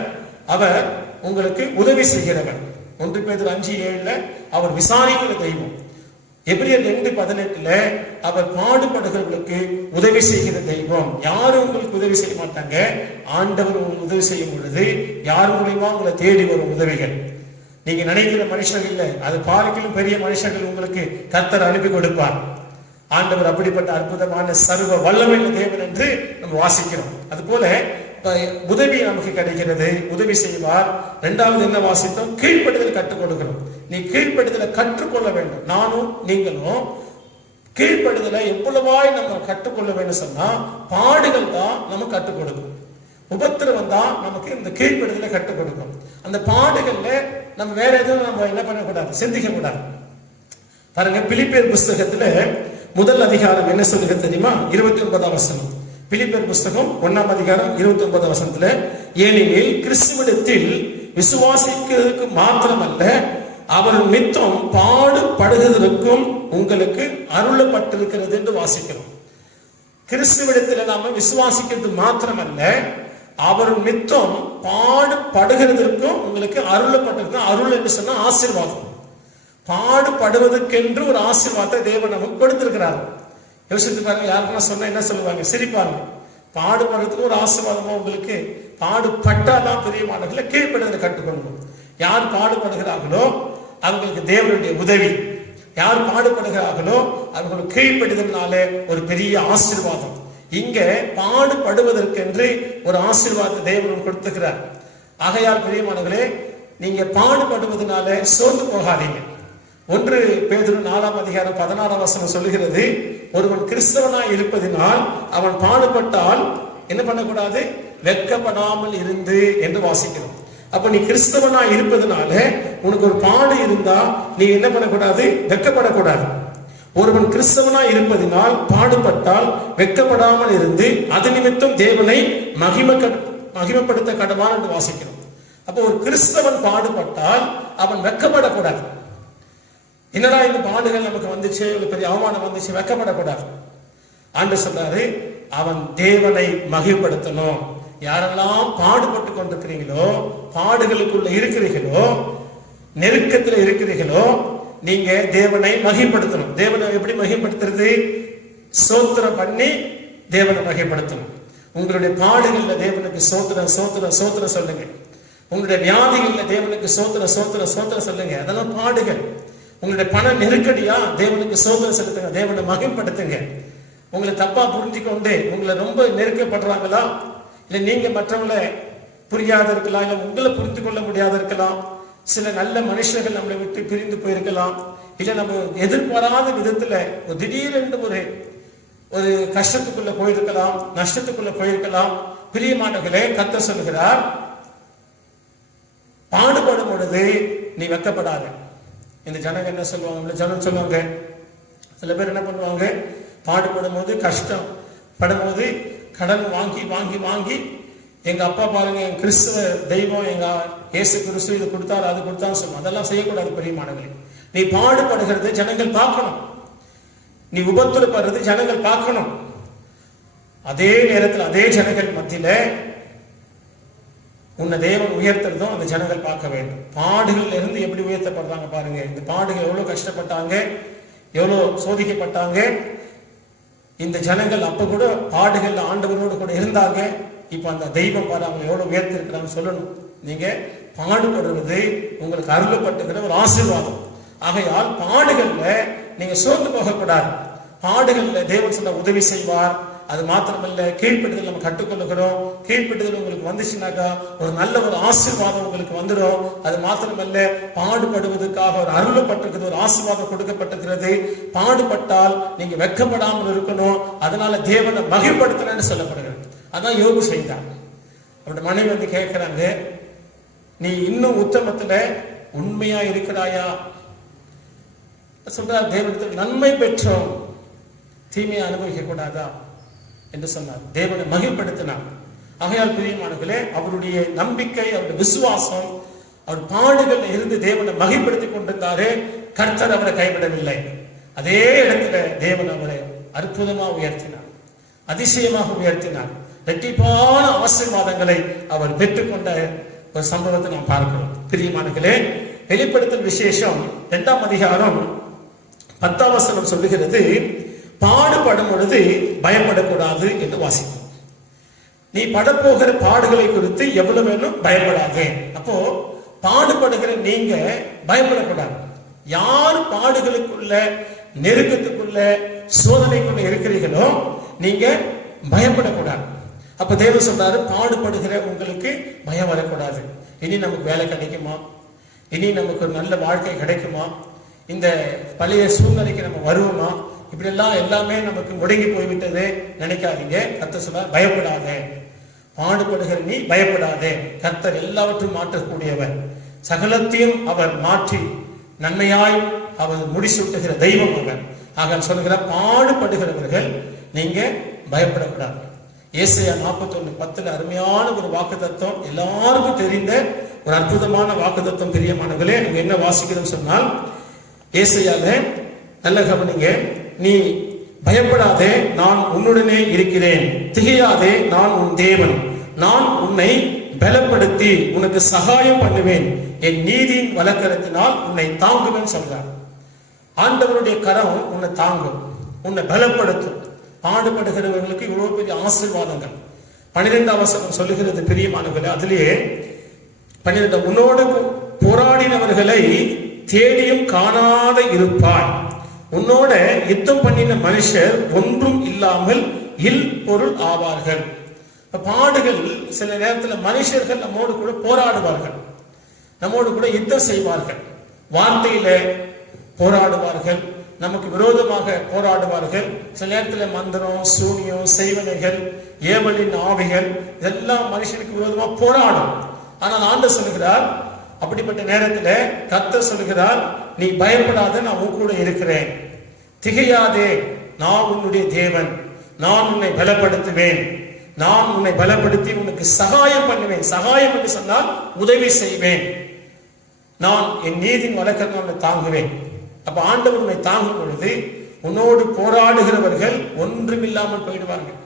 அவர் உங்களுக்கு உதவி செய்கிறவர். 1 பேதுரு 5:7 அவர் விசாரிக்கிற தெய்வம். எபிரேயர் 2:18 அவர் பாடுபடுகிறவர்களுக்கு உதவி செய்கிற தெய்வம். யாரும் உங்களுக்கு உதவி செய்ய மாட்டாங்க. ஆண்டவர் உங்களுக்கு உதவி செய்யும் பொழுது யார் மூலியமா உங்களை தேடி வரும் உதவிகள். நீங்க நினைக்கிற மனுஷர்கள் இல்லை, அது பார்க்கிலும் பெரிய மனுஷர்கள் உங்களுக்கு கர்த்தர் அனுப்பி கொடுப்பார். ஆண்டவர் அப்படிப்பட்ட அற்புதமான சர்வ வல்லமையுள்ள தேவன் என்று நம்ம வாசிக்கிறோம். அது போல உதவி நமக்கு கிடைக்கிறது, உதவி செய்வார். இரண்டாவது என்ன வாசித்தோம்? கீழ்ப்படுதல் கற்றுக் கொடுக்கிறோம். நீ கீழ்ப்படுதலை கற்றுக்கொள்ள வேண்டும். நானும் நீங்களும் கீழ்ப்படுதலை எவ்வளவாய் நம்ம கற்றுக்கொள்ள வேண்டும் சொன்னா, பாடுகள் தான் நம்ம கற்றுக் கொடுக்கும், உபத்திரவம் தான் நமக்கு இந்த கீழ்ப்படுதலை கற்றுக் கொடுக்கும். அந்த பாடுகள்ல நம்ம வேற எதுவும் நம்ம என்ன பண்ணக்கூடாது, சிந்திக்க கூடாது. பாருங்க, பிலிப்பியர் புஸ்தகத்துல 1 அதிகாரம் என்ன சொல்லுங்க தெரியுமா? 29ஆம் வசனம். பிலிப்பியர் புஸ்தகம் 1ஆம் அதிகாரம் 29ஆம் வசனத்துல, ஏனெனில் கிறிஸ்துவிடத்தில் விசுவாசிக்கிறதுக்கு மாத்திரமல்ல, அவர் நிமித்தம் பாடுபடுவதற்கும் உங்களுக்கு அருளப்பட்டிருக்கிறது என்று வாசிக்கிறோம். கிறிஸ்துவிடத்தில் நாம விசுவாசிக்கிறது மாத்திரமல்ல, அவர் நிமித்தம் பாடுபடுகிறதற்கும் உங்களுக்கு அருளப்பட்டிருக்கு. அருள் என்று சொன்னா ஆசீர்வாதம். பாடுபடுவதற்கென்று ஒரு ஆசீர்வாதத்தை தேவன் நமக்கு கொடுத்திருக்கிறார். யோசித்து பாருங்க, யாருக்குன்னா சொன்னா என்ன சொல்லுவாங்க? சிரிப்பாங்க. பாடுபடுறதுக்கு ஒரு ஆசீர்வாதமா உங்களுக்கு? பாடுபட்டாதான் பிரியமானவர்களை கீழ்ப்படுதலை கற்றுக்கொள்ளணும். யார் பாடுபடுகிறார்களோ அவங்களுக்கு தேவனுடைய உதவி, யார் பாடுபடுகிறார்களோ அவங்களுக்கு கீழ்ப்படுதல்னாலே ஒரு பெரிய ஆசீர்வாதம். இங்க பாடுபடுவதற்கென்று ஒரு ஆசீர்வாதத்தை தேவன் கொடுத்துக்கிறார். ஆகையால் பிரியமானவர்களே, நீங்க பாடுபடுவதனால சோர்ந்து போகாதீங்க. 1 பேதுரு 4:16 சொல்லுகிறது, ஒருவன் கிறிஸ்தவனாய் இருப்பதினால் அவன் பாடுபட்டால் என்ன பண்ணக்கூடாது? வெட்கப்படாமல் இருந்து என்று வாசிக்கிறோம். அப்ப நீ கிறிஸ்தவனா இருப்பதனால உனக்கு ஒரு பாடு இருந்தா நீ என்ன பண்ணக்கூடாது? வெட்கப்படக்கூடாது. ஒருவன் கிறிஸ்தவனா இருப்பதினால் பாடுபட்டால் வெட்கப்படாமல் இருந்து அது நிமித்தம் தேவனை மகிமைப்படுத்த கடவான் என்று வாசிக்கிறோம். அப்போ ஒரு கிறிஸ்தவன் பாடுபட்டால் அவன் வெட்கப்படக்கூடாது. என்னடா இந்த பாடுகள் நமக்கு வந்துச்சு, பெரிய அவமானம் வந்துச்சு, வெட்கப்படக்கூடாது. ஆண்டவர் சொல்றாரு, அவன் தேவனை மகிமைப்படுத்தணும். யாரெல்லாம் பாடுபட்டு கொண்டிருக்கிறீங்களோ, பாடுகளுக்குள்ள இருக்கிறீர்களோ, நெருக்கத்தில் இருக்கிறீர்களோ, நீங்க தேவனை மகிமைப்படுத்தணும். தேவனை எப்படி மகிமைப்படுத்துறது? சோத்திரம் பண்ணி தேவனை மகிமைப்படுத்தணும். உங்களுடைய பாடுகள்ல தேவனுக்கு சோத்திரம் சோத்திரம் சோத்திரம் சொல்லுங்க. உங்களுடைய வியாதிகள்ல தேவனுக்கு சோத்திரம் சோத்திரம் சோத்திரம் சொல்லுங்க. அதெல்லாம் பாடுகள். உங்களுடைய பண நெருக்கடியா தேவனுக்கு சோதனை செலுத்துங்க, தேவனை மகிமைப்படுத்துங்க. உங்களை தப்பா புரிஞ்சுக்கொண்டு உங்களை ரொம்ப நெருக்கப்படுறாங்களா, இல்லை நீங்க மற்றவங்களை புரியாத இருக்கலாம், இல்லை உங்களை புரிந்து கொள்ள முடியாத இருக்கலாம், சில நல்ல மனுஷர்கள் நம்மளை விட்டு பிரிந்து போயிருக்கலாம், இல்லை நம்ம எதிர்பாராத விதத்துல ஒரு திடீரென்று ஒரு கஷ்டத்துக்குள்ள போயிருக்கலாம், நஷ்டத்துக்குள்ள போயிருக்கலாம். பிரியமானவர்களே, கர்த்தர் சொல்லுகிறார், பாடுபடும் பொழுது நீ வெட்கப்படாத. இந்த ஜனங்க என்ன சொல்லுவாங்க? ஜனம் சொல்லுவாங்க, சில பேர் என்ன பண்ணுவாங்க? பாடுபடும் போது, கஷ்டம் படும்போது கடன் வாங்கி வாங்கி வாங்கி, எங்க அப்பா பாருங்க, என் கிறிஸ்துவ தெய்வம், எங்க இயேசு கிறிஸ்து இது கொடுத்தாரு அது கொடுத்தான்னு சொல்லுவோம். அதெல்லாம் செய்யக்கூடாது பிரியமானவர்களே. நீ பாடுபடுகிறது ஜனங்கள் பார்க்கணும், நீ உபத்திரப்படுறது ஜனங்கள் பார்க்கணும். அதே நேரத்தில் அதே ஜனங்கள் மத்தியில உன்னை தேவன் உயர்த்துறதும் அந்த ஜனங்கள் பார்க்க வேண்டும். பாடுகள் இருந்து எப்படி உயர்த்தப்படுறாங்க பாருங்க. இந்த பாடுகள் எவ்வளவு கஷ்டப்பட்டாங்க, எவ்வளவு சோதிக்கப்பட்டாங்க. இந்த ஜனங்கள் அப்ப கூட பாடுகள் ஆண்டவரோடு கூட இருந்தாங்க. இப்ப அந்த தெய்வம் பாரு அவங்க எவ்வளவு உயர்த்தி இருக்கிறான்னு சொல்லணும். நீங்க பாடுபடுறது உங்களுக்கு அருளப்பட்டுகிற ஒரு ஆசீர்வாதம். ஆகையால் பாடுகள்ல நீங்க சோர்ந்து போகக்கூடாது. பாடுகள்ல தேவன் சொன்ன உதவி செய்வார். அது மாத்திரமல்ல, கீழ்ப்படிதல் நம்ம கற்றுக்கொள்ளுகிறோம். கீழ்ப்படிதல் உங்களுக்கு வந்துச்சுனாக்கா ஒரு நல்ல ஒரு ஆசீர்வாதம் உங்களுக்கு வந்துடும். அது மாத்திரமல்ல, பாடுபடுவதற்காக ஒரு அருளப்பட்டிருக்கிறது, ஒரு ஆசீர்வாதம் கொடுக்கப்பட்டிருக்கிறது. பாடுபட்டால் நீங்க வெட்கப்படாமல் இருக்கணும். அதனால தேவனை மகிழ்படுத்தணும்னு சொல்லப்படுகிறது. அதான் யோபு செய்தார். அவருடைய மனைவி வந்து கேட்கிறாங்க, நீ இன்னும் உத்தமத்துல உண்மையா இருக்கிறாயா? சொல்றார், தேவனத்தில் நன்மை பெற்றோம், தீமையை அனுபவிக்க கூடாதா என்று சொன்னார். தேவனை மகிழ்படுத்தினார். ஆகையால் பிரியமானவர்களே, அவருடைய நம்பிக்கை, அவருடைய விசுவாசம், அவர் பாடுகள் இருந்து தேவனை மகிழ்படுத்தி கொண்டிருந்தாரே, கர்த்தர் அவரை கைவிடவில்லை. அதே இடத்துல தேவன் அவரை அற்புதமாக உயர்த்தினார், அதிசயமாக உயர்த்தினார். இரட்டிப்பான ஆசீர்வாதங்களை அவர் பெற்றுக்கொண்ட ஒரு சம்பவத்தை நாம் பார்க்கிறோம். பிரியமானவர்களே, வெளிப்படுத்தல் விசேஷம் 2ஆம் அதிகாரம் 10ஆம் வசனம் சொல்லுகிறது, பாடுபடும் பொழுது பயப்படக்கூடாது என்று வாசிப்போம். நீ படப்போகிற பாடுகளை குறித்து எவ்வளவு வேணும் பயப்படாது. அப்போ பாடுபடுகிற நீங்க பயப்படக்கூடாது. யார் பாடுகளுக்குள்ள, நெருக்கத்துக்குள்ள, சோதனைக்குள்ள இருக்கிறீர்களோ நீங்க பயப்படக்கூடாது. அப்ப தேவன் சொல்றாரு, பாடுபடுகிற உங்களுக்கு பயம் வரக்கூடாது. இனி நமக்கு வேலை கிடைக்குமா, இனி நமக்கு ஒரு நல்ல வாழ்க்கை கிடைக்குமா, இந்த பழைய சூழ்நிலைக்கு நம்ம வருவோமா, இப்படி எல்லாம் எல்லாமே நமக்கு முடங்கி போய்விட்டது நினைக்காதீங்க. கர்த்தர் சொல்றார், பயப்படாதே. பாடுபடுகிற நீ பயப்படாதே. கர்த்தர் எல்லாவற்றையும் மாற்றக்கூடியவர், சகலத்தையும் அவர் மாற்றி நன்மையாய் அவர் முடிசூட்டுகிற தெய்வம் அவர். ஆக சொல்லுகிற பாடுபடுகிறவர்கள் நீங்க பயப்படக்கூடாது. ஏசாயா 41:10 அருமையான ஒரு வாக்கு தத்துவம், எல்லாருக்கும் தெரிந்த ஒரு அற்புதமான வாக்கு தத்துவம். பிரியமானவர்களே, நீங்க என்ன வாசிக்கிறோம் சொன்னால், ஏசாயால நல்ல கவனிங்க, நீ பயப்படாதே, நான் உன்னுடனே இருக்கிறேன், திகையாதே, நான் உன் தேவன், நான் உன்னை பலப்படுத்தி உனக்கு சகாயம் பண்ணுவேன், என் நீதியின் வலக்கரத்தினால் உன்னை தாங்குவேன் சொல்றார். ஆண்டவருடைய கரம் உன்னை தாங்கும், உன்னை பலப்படுத்தும். பாடுபடுகிறவர்களுக்கு இவ்வளவு பெரிய ஆசீர்வாதங்கள். 12ஆம் வசனம் சொல்லுகிறது பிரியமானவர்களே, அதிலேயே 12 உன்னோடு போராடினவர்களை தேடியும் காணாத இருப்பாய். உன்னோட யுத்தம் பண்ணின மனுஷர் ஒன்றும் இல்லாமல் இல் பொருள் ஆவார்கள். பாடுகள் சில நேரத்தில் மனுஷர்கள் நம்மோடு கூட போராடுவார்கள், நம்மோடு கூட யுத்தம் செய்வார்கள், வார்த்தையில போராடுவார்கள், நமக்கு விரோதமாக போராடுவார்கள். சில நேரத்தில் மந்திரம், சூனியம், செய்வனைகள், ஏவலின் ஆவிகள் இதெல்லாம் மனுஷனுக்கு விரோதமாக போராடும். ஆனால் ஆண்டவர் சொல்லுகிறார், அப்படிப்பட்ட நேரத்தில் கர்த்தர் சொல்லுகிறார், நீ பயப்படாத, நான் உன் கூட இருக்கிறேன், திகையாதே, நான் உன்னுடைய தேவன், நான் உன்னை பலப்படுத்துவேன், நான் உன்னை பலப்படுத்தி உனக்கு சகாயம் பண்ணுவேன். சகாயம் என்று சொன்னால் உதவி செய்வேன், நான் என் நீதியின் வழக்கத்தை உன்னை தாங்குவேன். அப்ப ஆண்டவர் உன்னை தாங்கும் பொழுது உன்னோடு போராடுகிறவர்கள் ஒன்றுமில்லாமல் போயிடுவார்கள்,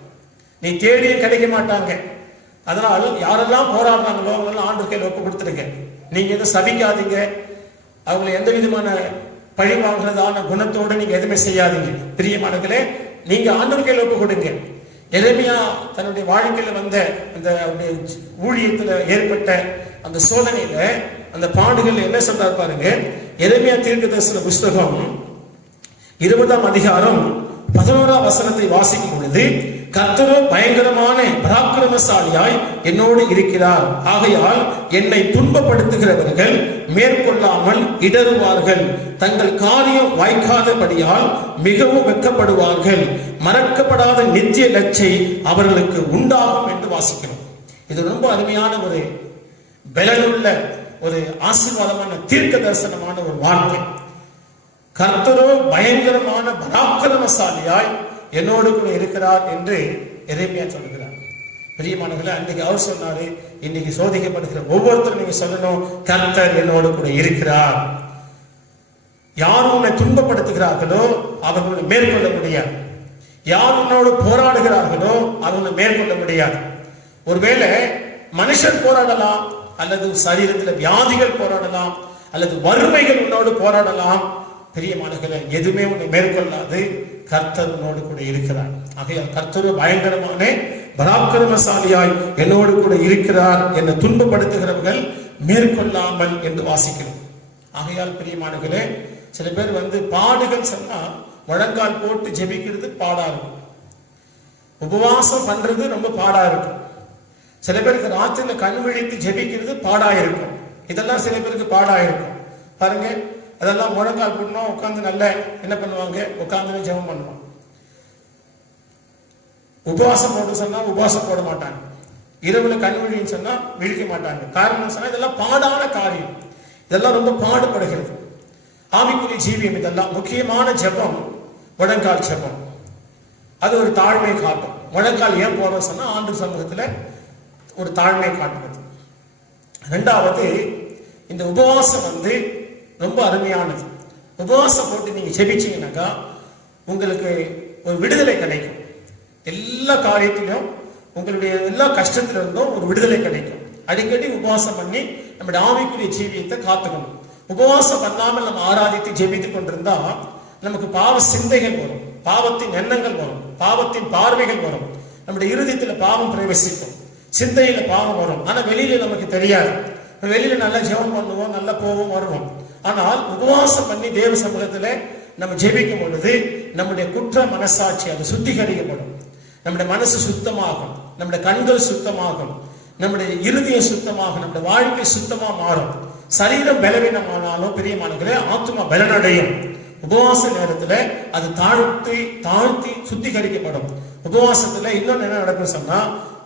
நீ தேடிய கிடைக்க மாட்டாங்க. அதனால் யாரெல்லாம் போராடுறாங்களோ அவங்களெல்லாம் ஆண்டு கையில் ஒப்பு கொடுத்துருங்க. நீங்க எதுவும் சபிக்காதீங்க, அவங்களை எந்த விதமான பழி வாங்குறதான குணத்தோடு நீங்க எதுவுமே செய்யாதீங்க. பிரியமானவர்களே, நீங்க ஆண்டு கையில் ஒப்பு கொடுங்க. எரேமியா தன்னுடைய வாழ்க்கையில வந்த அந்த ஊழியத்துல ஏற்பட்ட அந்த சோதனையில, அந்த பாடுகள் என்ன சொல்றாரு பாருங்க. எரேமியா தீர்க்கதரிசன புஸ்தகம் 20ஆம் அதிகாரம் 11ஆம் வசனத்தை வாசிக்கும் பொழுது, கர்த்தரோ பயங்கரமான பராக்கிரமசாலியாய் என்னோடு இருக்கிறார், ஆகையால் என்னை துன்பப்படுத்துகிறவர்கள் மேற்கொள்ளாமல் இடறுவார்கள், தங்கள் காரியம் வாய்க்காதபடியால் மிகவும் வெட்கப்படுவார்கள், மறக்கப்படாத நித்திய லட்சை அவர்களுக்கு உண்டாகும் என்று வாசிக்கிறோம். இது ரொம்ப அருமையான ஒரு பலனுள்ள ஒரு ஆசீர்வாதமான தீர்க்க தரிசனமான ஒரு வார்த்தை. கர்த்தரோ பயங்கரமான பராக்கிரமசாலியாய் என்னோடு கூட இருக்கிறார் என்று எரேமியா சொல்லுகிறார். பிரியமானவர்களே, அன்றைக்கு அவர் சொன்னாரு, இன்னைக்கு சோதிக்கப்படுகிற ஒவ்வொருத்தரும் நீங்க சொல்லணும், கர்த்தர் என்னோடு கூட இருக்கிறார். யார் உன்னை துன்பப்படுத்துகிறார்களோ அவர்களை மேற்கொள்ள முடியாது, யார் உன்னோடு போராடுகிறார்களோ அவர்களை மேற்கொள்ள முடியாது. ஒருவேளை மனுஷன் போராடலாம், அல்லது சரீரத்தில் வியாதிகள் போராடலாம், அல்லது வறுமைகள் உன்னோடு போராடலாம். பிரியமானவர்களே, எதுவுமே உன்னை மேற்கொள்ளாது, கர்த்தர் உன்னோடு கூட இருக்கிறார். ஆகையால் கர்த்தர் பயங்கரமான பராக்கிரமசாலியாய் என்னோடு கூட இருக்கிறார், என்னை துன்பப்படுத்துகிறவர்கள் மேற்கொள்ளாமல் என்று வாசிக்கிறோம். ஆகையால் பிரியமானவர்களே, சில பேர் பாடுகள் சொன்னா முழங்கால் போட்டு ஜெபிக்கிறது பாடா இருக்கும், உபவாசம் பண்றது ரொம்ப பாடா இருக்கும். சில பேருக்கு ராத்திரில கண் விழித்து ஜெபிக்கிறது பாடா இருக்கும். இதெல்லாம் சில பேருக்கு பாடா இருக்கும். பாருங்க, அதெல்லாம் முழங்கால் போடணும், உட்காந்து நல்ல என்ன பண்ணுவாங்க, உட்காந்து ஜெபம் பண்ணுவாங்க. உபவாசம் போட்டு சொன்னா உபவாசம் போட மாட்டாங்க, இரவுல கண் விழின்னு சொன்னா விழிக்க மாட்டாங்க. காரணம் சொன்னா இதெல்லாம் பாடான காரியம், இதெல்லாம் ரொம்ப பாடுபடுகிறது. ஆவிக்குரிய ஜீவியம் இதெல்லாம். முக்கியமான ஜெபம் முழங்கால் ஜெபம், அது ஒரு தாழ்மை காட்டும். முழங்கால் ஏன் போடுறோம் சொன்னா ஆண்டு சமூகத்துல ஒரு தாழ்மை காட்டுறது. ரெண்டாவது, இந்த உபவாசம் ரொம்ப அருமையானது. உபவாசம் போட்டு நீங்க ஜெபிச்சீங்கன்னாக்கா உங்களுக்கு ஒரு விடுதலை கிடைக்கும். எல்லா காரியத்திலும் உங்களுடைய எல்லா கஷ்டத்துல இருந்தும் ஒரு விடுதலை கிடைக்கும். அடிக்கடி உபவாசம் பண்ணி நம்முடைய ஆவிக்குரிய ஜீவியத்தை காத்துக்கணும். உபவாசம் பண்ணாமல் நம்ம ஆராதித்து ஜெபித்து கொண்டிருந்தா நமக்கு பாவ சிந்தைகள் வரும், பாவத்தின் எண்ணங்கள் வரும், பாவத்தின் பார்வைகள் வரும், நம்முடைய இருதயத்துல பாவம் பிரவேசிக்கும், சிந்தையில பாவம் வரும். ஆனா வெளியில நமக்கு தெரியாது. வெளியில நல்லா ஜெபம் பண்ணுவோம், நல்லா போவோம், வருவோம். ஆனால் உபவாசம் பண்ணி தேவ சமூகத்துல நம்ம ஜெபிக்கும் பொழுது நம்முடைய குற்ற மனசாட்சி அது சுத்திகரிக்கப்படும், நம்முடைய மனசு சுத்தமாகும், நம்முடைய கண்கள் சுத்தமாகும், நம்முடைய இருதயம் சுத்தமாகும், நம்முடைய வாழ்க்கை சுத்தமா மாறும். சரீரம் பலவீனமானாலும் பிரியமானவர்களே ஆத்மா பலனடையும். உபவாச நேரத்துல அது தாழ்த்தி தாழ்த்தி சுத்திகரிக்கப்படும். உபவாசத்துல இன்னொன்னு என்ன நடக்கும் சொன்னா,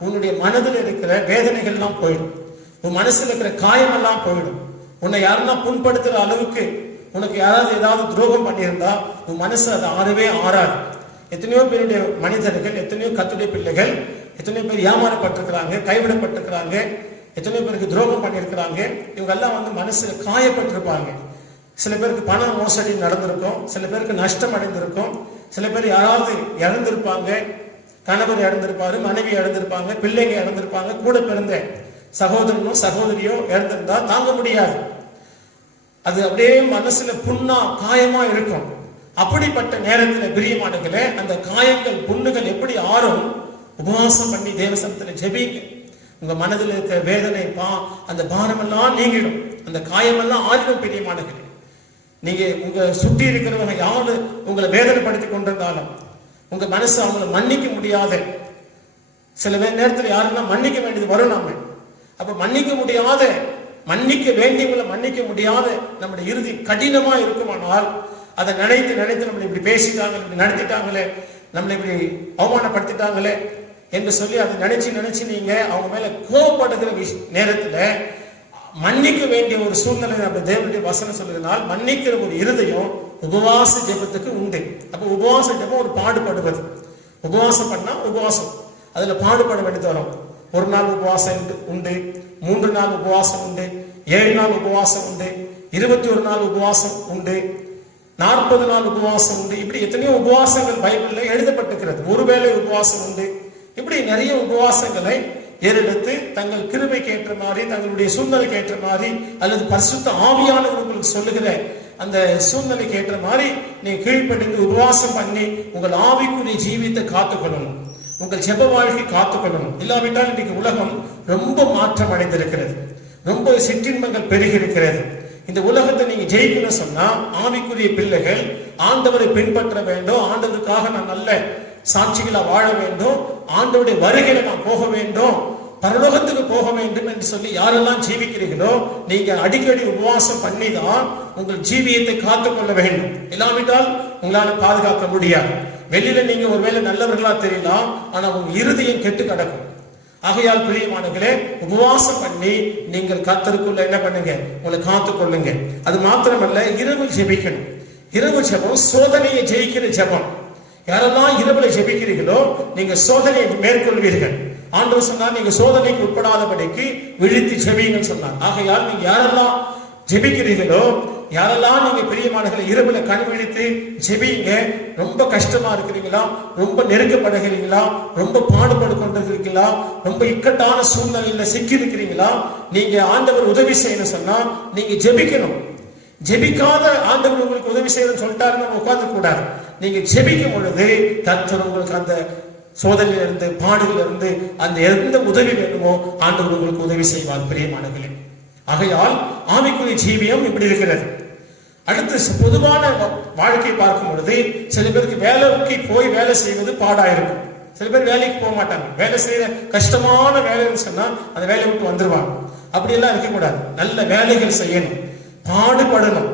உன்னுடைய மனதில் இருக்கிற வேதனைகள் எல்லாம் போயிடும், உன் மனசுல இருக்கிற காயம் எல்லாம் போயிடும். உன்னை யாருன்னா புண்படுத்துற அளவுக்கு உனக்கு யாராவது ஏதாவது துரோகம் பண்ணியிருந்தா உன் மனசு அது ஆறவே ஆறாது. எத்தனையோ பேருடைய மனிதர்கள், எத்தனையோ கத்துடைய பிள்ளைகள், எத்தனையோ பேர் ஏமாறப்பட்டிருக்கிறாங்க, கைவிடப்பட்டிருக்கிறாங்க, எத்தனையோ பேருக்கு துரோகம் பண்ணியிருக்கிறாங்க. இவங்க எல்லாம் மனசுல காயப்பட்டிருப்பாங்க. சில பேருக்கு பண மோசடி நடந்திருக்கும், சில பேருக்கு நஷ்டம் அடைந்திருக்கும், சில பேர் யாராவது இழந்திருப்பாங்க, கணவர் இழந்திருப்பாரு, மனைவி இழந்திருப்பாங்க, பிள்ளைங்க இழந்திருப்பாங்க, கூட பிறந்த சகோதரனோ சகோதரியோ இழந்திருந்தா தாங்க முடியாது. அது அப்படியே மனசுல புண்ணா காயமா இருக்கும். அப்படிப்பட்ட நேரத்தில் பிரியமானங்களே, அந்த காயங்கள் புண்ணுகள் எப்படி ஆறும்? உபவாசம் பண்ணி தேவசனத்துல ஜெபிங்க. உங்க மனதில் இருக்கிற வேதனை அந்த பாரமெல்லாம் நீங்கிடும், அந்த காயமெல்லாம் ஆறிடும். பிரியமானங்களே, நீங்க உங்க சுற்றி இருக்கிறவங்க யாரு உங்களை வேதனைப்படுத்தி கொண்டிருந்தாலும் உங்க மனசு அவங்களை மன்னிக்க முடியாத சில நேரத்தில் யாருன்னா மன்னிக்க வேண்டியது வரும். நாம அப்ப மன்னிக்க முடியாத, மன்னிக்க வேண்டியவங்களை மன்னிக்க முடியாத நம்முடைய இறுதி கடினமா இருக்குமானால், அதை நினைத்து நினைத்து நம்மளை இப்படி பேசிட்டாங்க, இப்படி நடத்திட்டாங்களே, நம்மளை இப்படி அவமானப்படுத்திட்டாங்களே என்று சொல்லி அதை நினைச்சு நினைச்சு நீங்க அவங்க மேல கோபப்படுகிற நேரத்துல மன்னிக்க வேண்டிய ஒரு சூழ்நிலை நம்ம தேவனுடைய வசனம் சொல்லுறதுனால் மன்னிக்கிற ஒரு இருதயம் உபவாச ஜெபத்துக்கு உண்டு. அப்ப உபவாச ஜெபம் ஒரு பாடுபடுவது. உபவாசம் பண்ணா உபவாசம் அதுல பாடுபட வேண்டியது வரும். ஒரு நாள் உபவாசம் உண்டு, 3 நாள் உபவாசம் உண்டு, 7 நாள் உபவாசம் உண்டு, 21 நாள் உபவாசம் உண்டு, 40 நாள் உபவாசம் உண்டு. இப்படி எத்தனையோ உபவாசங்கள் பைபிள்ல எழுதப்பட்டிருக்கிறது. ஒருவேளை உபவாசம் உண்டு. இப்படி நிறைய உபவாசங்களை ஏறெடுத்து தங்கள் கிருபைக்கு ஏற்ற மாதிரி, தங்களுடைய சூழ்நிலைக்கு ஏற்ற மாதிரி, அல்லது பரிசுத்த ஆவியானவர்களுக்கு சொல்லுகிற அந்த சூழ்நிலைக்கு ஏற்ற மாதிரி நீங்க கீழ்ப்படிந்து உபவாசம் பண்ணி உங்கள் ஆவிக்குரிய ஜீவியத்தை காத்துக்கொள்ளணும், உங்கள் ஜெப வாழ்க்கை காத்துக்கொள்ளணும். இல்லாவிட்டால் இன்னைக்கு உலகம் ரொம்ப மாற்றம் அடைந்திருக்கிறது, ரொம்ப சிற்றின்பங்கள் பெருகி இருக்கிறது. இந்த உலகத்தை நீங்க ஜெயிக்கணும்னு சொன்னா ஆவிக்குரிய பிள்ளைகள் ஆண்டவரை பின்பற்ற வேண்டும். ஆண்டவருக்காக நான் நல்ல சாட்சிகளை வாழ வேண்டும், ஆண்டவருடைய வருகையில நான் போக வேண்டும், பரலோகத்துக்கு போக வேண்டும் என்று சொல்லி யாரெல்லாம் ஜீவிக்கிறீர்களோ நீங்க அடிக்கடி உபவாசம் பண்ணி தான் உங்கள் ஜீவியத்தை காத்துக்கொள்ள வேண்டும். இல்லாவிட்டால் உங்களால பாதுகாக்க முடியாது. வெளியில நீங்க ஒருவேளை நல்லவர்களா தெரியலாம், ஆனா உங்க இருதயம் கெட்டு கிடக்கும். ஆகையால் பிரியமானவர்களே, உபவாசம் பண்ணி நீங்கள் கர்த்தருக்குள்ள என்ன பண்ணுங்க, உங்களை காத்துக்கொள்ளுங்க. அது மாத்திரமல்ல, இரவு ஜெபிக்கணும். இரவு ஜெபம் சோதனையை ஜெயிக்கிற ஜெபம். யாரெல்லாம் இரவுல ஜெபிக்கிறீர்களோ நீங்க சோதனையை மேற்கொள்வீர்கள். ஆண்டவர் சொன்னார், நீங்க சோதனைக்கு உட்படாதபடிக்கு விழித்து ஜெபிங்கன்னு சொன்னார். ஆகையால் நீங்க யாரெல்லாம் ஜெபிக்கிறீர்களோ, யாரெல்லாம் நீங்க பிரியமானவர்களை இரவுல கண் விழித்து ஜெபிங்க. ரொம்ப கஷ்டமா இருக்கிறீங்களா, ரொம்ப நெருக்கப்படுகிறீங்களா, ரொம்ப பாடுபடு கொண்டிருக்கிறீங்களா, ரொம்ப இக்கட்டான சூழ்நிலையில சிக்கி இருக்கிறீங்களா, நீங்க ஆண்டவர் உதவி செய்யணும் சொன்னா நீங்க ஜெபிக்கணும். ஜெபிக்காத ஆண்டவர் உங்களுக்கு உதவி செய்யணும்னு சொல்லிட்டாருன்னு உட்கார்ந்து கூடாது. நீங்க ஜெபிக்கும் பொழுது கர்த்தர் உங்களுக்கு அந்த சோதனையில இருந்து, பாடுகள் இருந்து, அந்த எந்த உதவி வேணுமோ ஆண்டவர் உங்களுக்கு உதவி செய்வார். பிரியமானவர்களே, ஆகையால் ஆவிக்குரிய ஜீவியம் இப்படி இருக்கிறது. அடுத்து பொதுவான வாழ்க்கை பார்க்கும் பொழுது சில பேருக்கு வேலைக்கு போய் வேலை செய்வது பாடாயிருக்கும். சில பேர் வேலைக்கு போக மாட்டாங்க. வேலை செய்யற கஷ்டமான வேலைன்னு சொன்னா அந்த வேலையை விட்டு வந்துருவாங்க. அப்படியெல்லாம் இருக்கக்கூடாது. நல்ல வேலைகள் செய்யணும், பாடுபடணும்.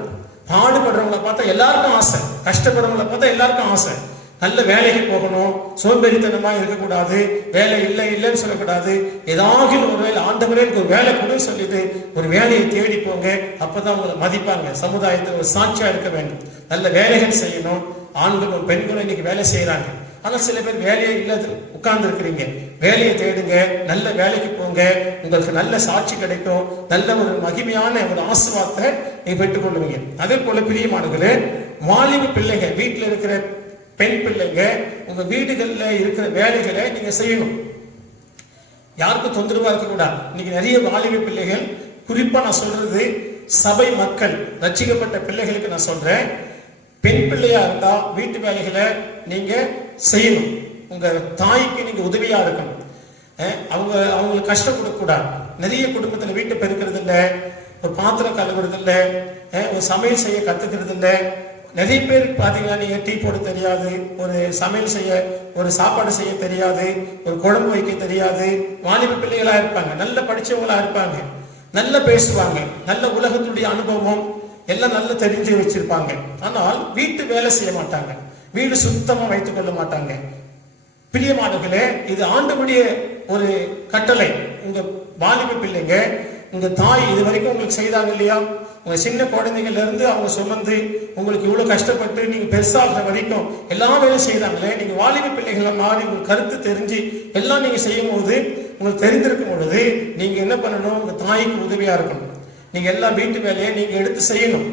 பாடுபடுறவங்களை பார்த்தா எல்லாருக்கும் ஆசை, கஷ்டப்படுறவங்களை பார்த்தா எல்லாருக்கும் ஆசை. நல்ல வேலைக்கு போகணும், சோம்பேறித்தனமா இருக்கக்கூடாது, வேலை இல்லை இல்லைன்னு சொல்லக்கூடாது. ஏதாவது ஒரு வேலை, ஆண்டவரே எனக்கு ஒரு வேலை கொடுன்னு சொல்லிட்டு ஒரு வேலையை தேடி போங்க. அப்பதான் உங்களை மதிப்பாங்க. சமுதாயத்தில் ஒரு சாட்சியா இருக்க வேண்டும். நல்ல வேலைகள் செய்யணும். ஆண்களும் பெண்களும் இன்னைக்கு வேலை செய்யறாங்க. ஆனா சில பேர் வேலையை இல்லாத உட்கார்ந்து இருக்கிறீங்க. வேலையை தேடுங்க, நல்ல வேலைக்கு போங்க, உங்களுக்கு நல்ல சாட்சி கிடைக்கும், நல்ல ஒரு மகிமையான ஒரு ஆசீர்வாதத்தை நீங்க பெற்றுக் கொள்ளுவீங்க. அதே போல பிரியமானவர்களே, வாலிப பிள்ளைங்க, வீட்டில் இருக்கிற பெண் பிள்ளைங்க, உங்க வீடுகள்ல இருக்கிற வேலைகளை நீங்க செய்யணும். யாருக்கும் தொந்தரவா இருக்கக்கூடாது. இன்னைக்கு நிறைய வாலிப பிள்ளைகள், குறிப்பா நான் சொல்றது சபை மக்கள், ரட்சிக்கப்பட்ட பிள்ளைகளுக்கு நான் சொல்றேன், பெண் பிள்ளையா இருந்தா வீட்டு வேலைகளை நீங்க செய்யணும். உங்க தாய்க்கு நீங்க உதவியா இருக்கணும். அவங்களுக்கு கஷ்டம் கொடுக்க கூடாது. நிறைய குடும்பத்துல வீட்டை பெருக்கிறது இல்லை, ஒரு பாத்திரம் கழுவுறது இல்லை, ஒரு சமையல் செய்ய கத்துக்கிறது இல்லை. நிறைய பேர் பாத்தீங்கன்னா நீங்க டீ போட தெரியாது, ஒரு சமையல் செய்ய, ஒரு சாப்பாடு செய்ய தெரியாது, ஒரு குழம்பு வைக்க தெரியாது. வாலிப பிள்ளைகளா இருப்பாங்க, நல்ல படிச்சவங்களா இருப்பாங்க, நல்ல பேசுவாங்க, நல்ல உலகத்துடைய அனுபவம் எல்லாம் நல்லா தெரிஞ்சு வச்சிருப்பாங்க. ஆனால் வீட்டு வேலை செய்ய மாட்டாங்க, வீடு சுத்தமா வைத்துக் கொள்ள மாட்டாங்க. பிரியமானவர்களே, இது ஆண்டவருடைய ஒரு கட்டளை. உங்க வாலிப பிள்ளைங்க, உங்க தாய் இது வரைக்கும் உங்களுக்கு செய்தாங்க இல்லையா? உங்க சின்ன குழந்தைங்கள்ல இருந்து அவங்க சுமந்து உங்களுக்கு இவ்வளவு கஷ்டப்பட்டு நீங்க பெருசாகிற வரைக்கும் எல்லா வேலையும் செய்தாங்களே. நீங்க வாலிப பிள்ளைகள் மாறி உங்களுக்கு கருத்து தெரிஞ்சு எல்லாம் நீங்க செய்யும் போது, உங்களுக்கு தெரிந்திருக்கும் பொழுது நீங்க என்ன பண்ணணும்? உங்க தாய்க்கு உதவியா இருக்கணும். நீங்க எல்லா வீட்டு வேலையை நீங்க எடுத்து செய்யணும்.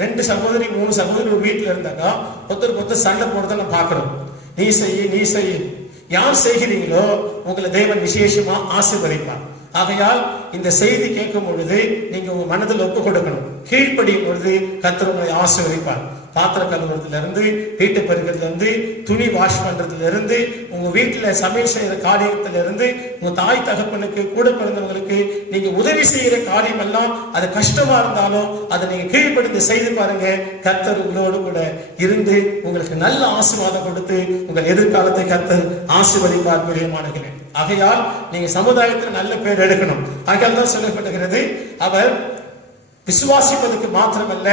2 சகோதரி 3 சகோதரி ஒரு வீட்டுல இருந்தாக்கா ஒருத்தருக்கு ஒருத்தர் சண்டை போடுறத நான் பாக்குறோம். நீ செய், நீ செய். யார் செய்கிறீங்களோ உங்களை தேவன் விசேஷமா ஆசீர்வதிப்பார். ஆகையால் இந்த செய்தி கேட்கும் பொழுது நீங்க உங்க மனதில் ஒப்பு கொடுக்கணும். கீழ்ப்படியும் பொழுது கர்த்தர் உங்களை ஆசீர்வதிப்பார். பாத்திர கழுவுறதுல இருந்து, வீட்டை பெருக்கிறதுல இருந்து, துணி வாஷ் பண்றதுல இருந்து, உங்க வீட்டுல சமையல் செய்யற காரியத்துல இருந்து, உங்க தாய் தகப்பனுக்கு கூட பிறந்தவங்களுக்கு நீங்க உதவி செய்யற காரியம் எல்லாம் அது கஷ்டமா இருந்தாலும் அதை நீங்க கீழ்ப்படுத்தி செய்து பாருங்க. கர்த்தர் உங்களோடு கூட இருந்து உங்களுக்கு நல்ல ஆசீர்வாதம் கொடுத்து உங்கள் எதிர்காலத்தை கர்த்தர் ஆசீர்வதிப்பார். பிரியமானவர்களே, ஆகையால் நீங்க சமுதாயத்தில் நல்ல பேர் எடுக்கணும். ஆகையால் தான் சொல்லப்படுகிறது, அவர் விசுவாசிப்பதற்கு மாத்திரமல்ல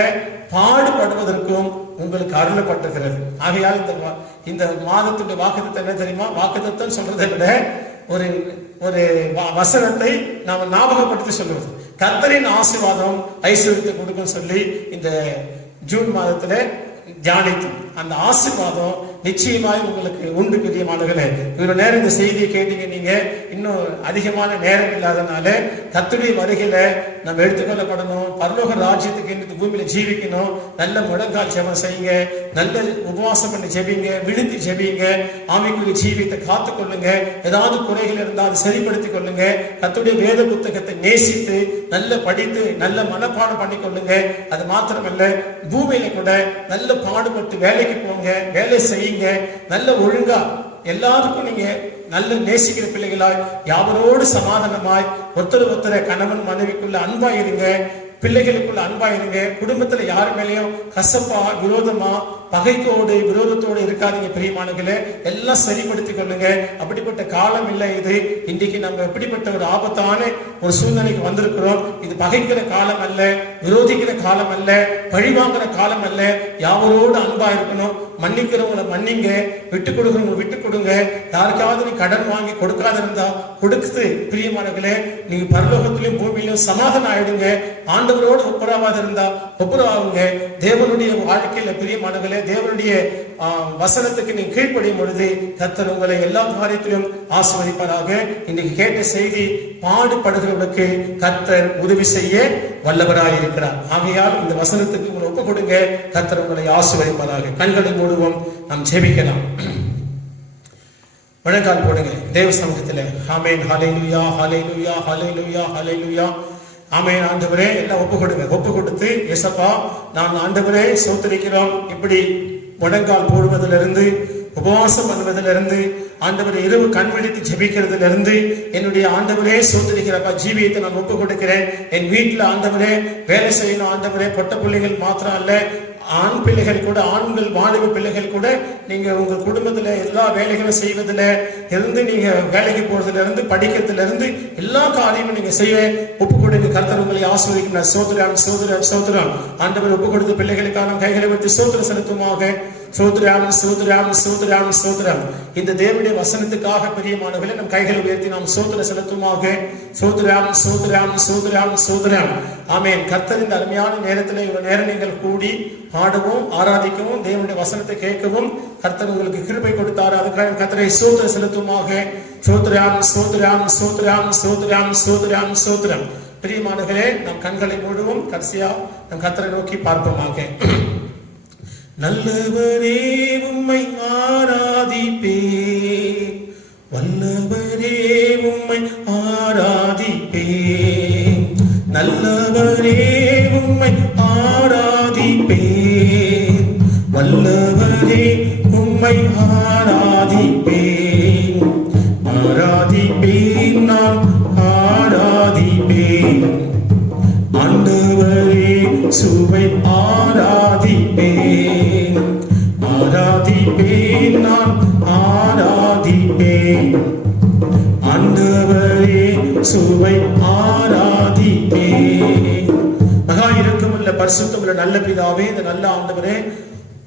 பாடுபடுவதற்கும் உங்களுக்கு அருளப்பட்டிருக்கிறது. ஆகையால் இந்த மாதத்துடைய வாக்குத்தத்தம் என்ன தெரியுமா? வாக்குத்தத்தம் சொல்றதை விட ஒரு ஒரு வசனத்தை நாம ஞாபகப்படுத்தி சொல்லுவது. கர்த்தரின் ஆசீர்வாதம் ஐஸ்வர்யத்தை கொடுக்கும் சொல்லி இந்த ஜூன் மாதத்துல தியானித்து அந்த ஆசீர்வாதம் நிச்சயமாய் உங்களுக்கு உண்டு. பிரியமானவர்களே, இவ்வளவு நேரம் இந்த செய்தியை கேட்டீங்க. நீங்க இன்னும் அதிகமான நேரம் இல்லாதனால கர்த்தருடைய வருகையில நம்ம எடுத்துக்கொள்ளப்படணும். பரலோக ராஜ்யத்துக்கு இந்த பூமியில ஜீவிக்கணும். நல்ல முழங்கால் ஜெபம் செய்யுங்க, நல்ல உபவாசம் பண்ணி ஜெபிங்க, விழுத்தி ஜெபிங்க, ஆவிக்குரிய ஜீவியத்தை காத்துக்கொள்ளுங்க. ஏதாவது குறைகள் இருந்தால் சரிப்படுத்திக் கொள்ளுங்க. கர்த்தருடைய வேத புத்தகத்தை நேசித்து நல்ல படித்து நல்ல மனப்பாடம் பண்ணி கொள்ளுங்க. அது மாத்திரமல்ல, பூமியில கூட நல்ல பாடுபட்டு வேலைக்கு போங்க, வேலை செய்யுங்க, நல்ல ஒழுங்கா எல்லாருக்கும் நீங்க நல்ல நேசிக்கிற பிள்ளைகளாய் யாவரோடு சமாதானமாய் ஒருத்தர கணவன் மனைவிக்குள்ள அன்பா இருங்க, பிள்ளைகளுக்குள்ள அன்பா இருங்க. குடும்பத்துல யாரு மேலேயும் கசப்பா விரோதமா பகைத்தோடு விரோதத்தோடு இருக்காதீங்க. பிரியமானங்களே, எல்லாம் சரிப்படுத்திக் கொள்ளுங்க. அப்படிப்பட்ட காலம் இல்லை இது. இன்றைக்கு நம்ம எப்படிப்பட்ட ஒரு ஆபத்தான ஒரு சூழ்நிலைக்கு வந்திருக்கிறோம். இது பகைக்கிற காலம் அல்ல, விரோதிக்கிற காலம் அல்ல, பழிவாங்குற காலம் அல்ல. யாவரோடு அன்பா இருக்கணும். மன்னிக்கிறவங்களை மன்னிங்க, விட்டு கொடுக்கிறவங்களை விட்டு கொடுங்க. யாருக்காவது நீ கடன் வாங்கி கொடுக்காத இருந்தா கொடுக்குது. பிரியமானங்களே, நீங்க பரலோகத்திலும் பூமியிலும் சமாதானம் ஆயிடுங்க. ஆண்டவரோடு ஒப்புரவாத இருந்தா ஒப்புரவாகுங்க. தேவனுடைய வாழ்க்கையில பிரியமானங்களே, தேவனுடைய வசனத்துக்கு நீங்க கீழ்ப்படியும் பொழுது கர்த்தர் உங்களை எல்லா காரியத்திலும் ஆசீர்வதிப்பாராக. இன்னைக்கு கேட்ட செய்தி, பாடுபடுகிறவர்களுக்கு கர்த்தர் உதவி செய்ய வல்லவராய் இருக்கிறார். ஆகையால் இந்த வசனத்துக்கு உங்களை ஒப்பு கொடுங்க. கர்த்தர் உங்களை ஆசீர்வதிப்பாராக. கண்களை மூடுவோம், நாம் ஜெபிக்கலாம். முழங்கால் போடுங்க தேவ சமூகத்துல. ஆமென். ஹல்லேலூயா, ஹல்லேலூயா, ஹல்லேலூயா, ஹல்லேலூயா. ஆமென். ஆண்டவரே, எல்லாம் ஒப்பு கொடுங்க. ஒப்பு கொடுத்து, ஏசப்பா, நான் ஆண்டவரே ஸ்தோத்திரிக்கிறோம். இப்படி முழங்கால் போடுவதிலிருந்து, உபவாசம் பண்ணுவதிலிருந்து, ஆண்டவரை இரவு கண் விழித்து ஜெபிக்கிறதுல இருந்து, என்னுடைய ஆண்டவரே ஸ்தோத்திரிக்கிறப்பா ஜீவியத்தை நான் ஒப்பு கொடுக்கிறேன். என் வீட்டுல ஆண்டவரே வேலை செய்யணும். ஆண்டவரே, பொட்ட பிள்ளைகள் மாத்திரம் அல்ல, ஆண் பிள்ளைகள் கூட, ஆண்கள் வாலிப பிள்ளைகள் கூட, நீங்க உங்க குடும்பத்துல எல்லா வேலைகளும் செய்வதில் இருந்து, நீங்க வேலைக்கு போறதுல இருந்து, படிக்கிறதுல இருந்து எல்லா காரியமும் நீங்க செய்ய ஒப்பு கொடுங்க. கர்த்தர் உங்களை ஆசீர்வதிக்கிறார். சோதரம் சோதரம் சோதரம். ஆண்டவர் ஒப்பு கொடுத்த பிள்ளைகளுக்கான கைகளை வைத்து சோதரம் செலுத்துமாக. சோதரம் சோதரம் சோதரம் சோதரம். இந்த தேவனுடைய வசனத்துக்காக பிரியமானவர்களே, நம் கைகளை உயர்த்தி நாம் சோதரம் செலுத்துமாக. சோதரம் சோதரம் சோதரம் சோதரம். ஆமென். கர்த்தர் இந்த அருமையான நேரத்தில் இவ்வளவு நேரம் நீங்கள் கூடி பாடவும் ஆராதிக்கவும் தேவனுடைய வசனத்தை கேட்கவும் கர்த்தர் உங்களுக்கு கிருபை கொடுத்தார். அதுக்காக கர்த்தரை சோதரம் செலுத்துமாக. சோதரம் சோதரம் சோதரம் சோதரம் சோதரம் சோதரம். பிரியமானவர்களே, நம் கண்களை மூடுவோம். கடைசியா நம் கர்த்தரை நோக்கி பார்ப்போமாக. நல்லவரே உம்மை ஆராதிப்பேன், வல்லவரே உம்மை ஆராதிப்பேன், நல்லவரே உம்மை ஆராதிப்பேன், வல்லவரே உம்மை ஆராதிப்பேன், ஆராதிப்பேன், நான் ஆராதிப்பேன், ஆண்டவரே சுவை ஆராதிப்பேன், ஆராதிப்பேன், நான் ஆராதிப்பேன், ஆண்டவரே சுவை ஆராதிப்பேன். மகா இரக்கமுள்ள பரிசுத்தமுள்ள நல்ல பிதாவே, இந்த நல்ல ஆண்டவரே,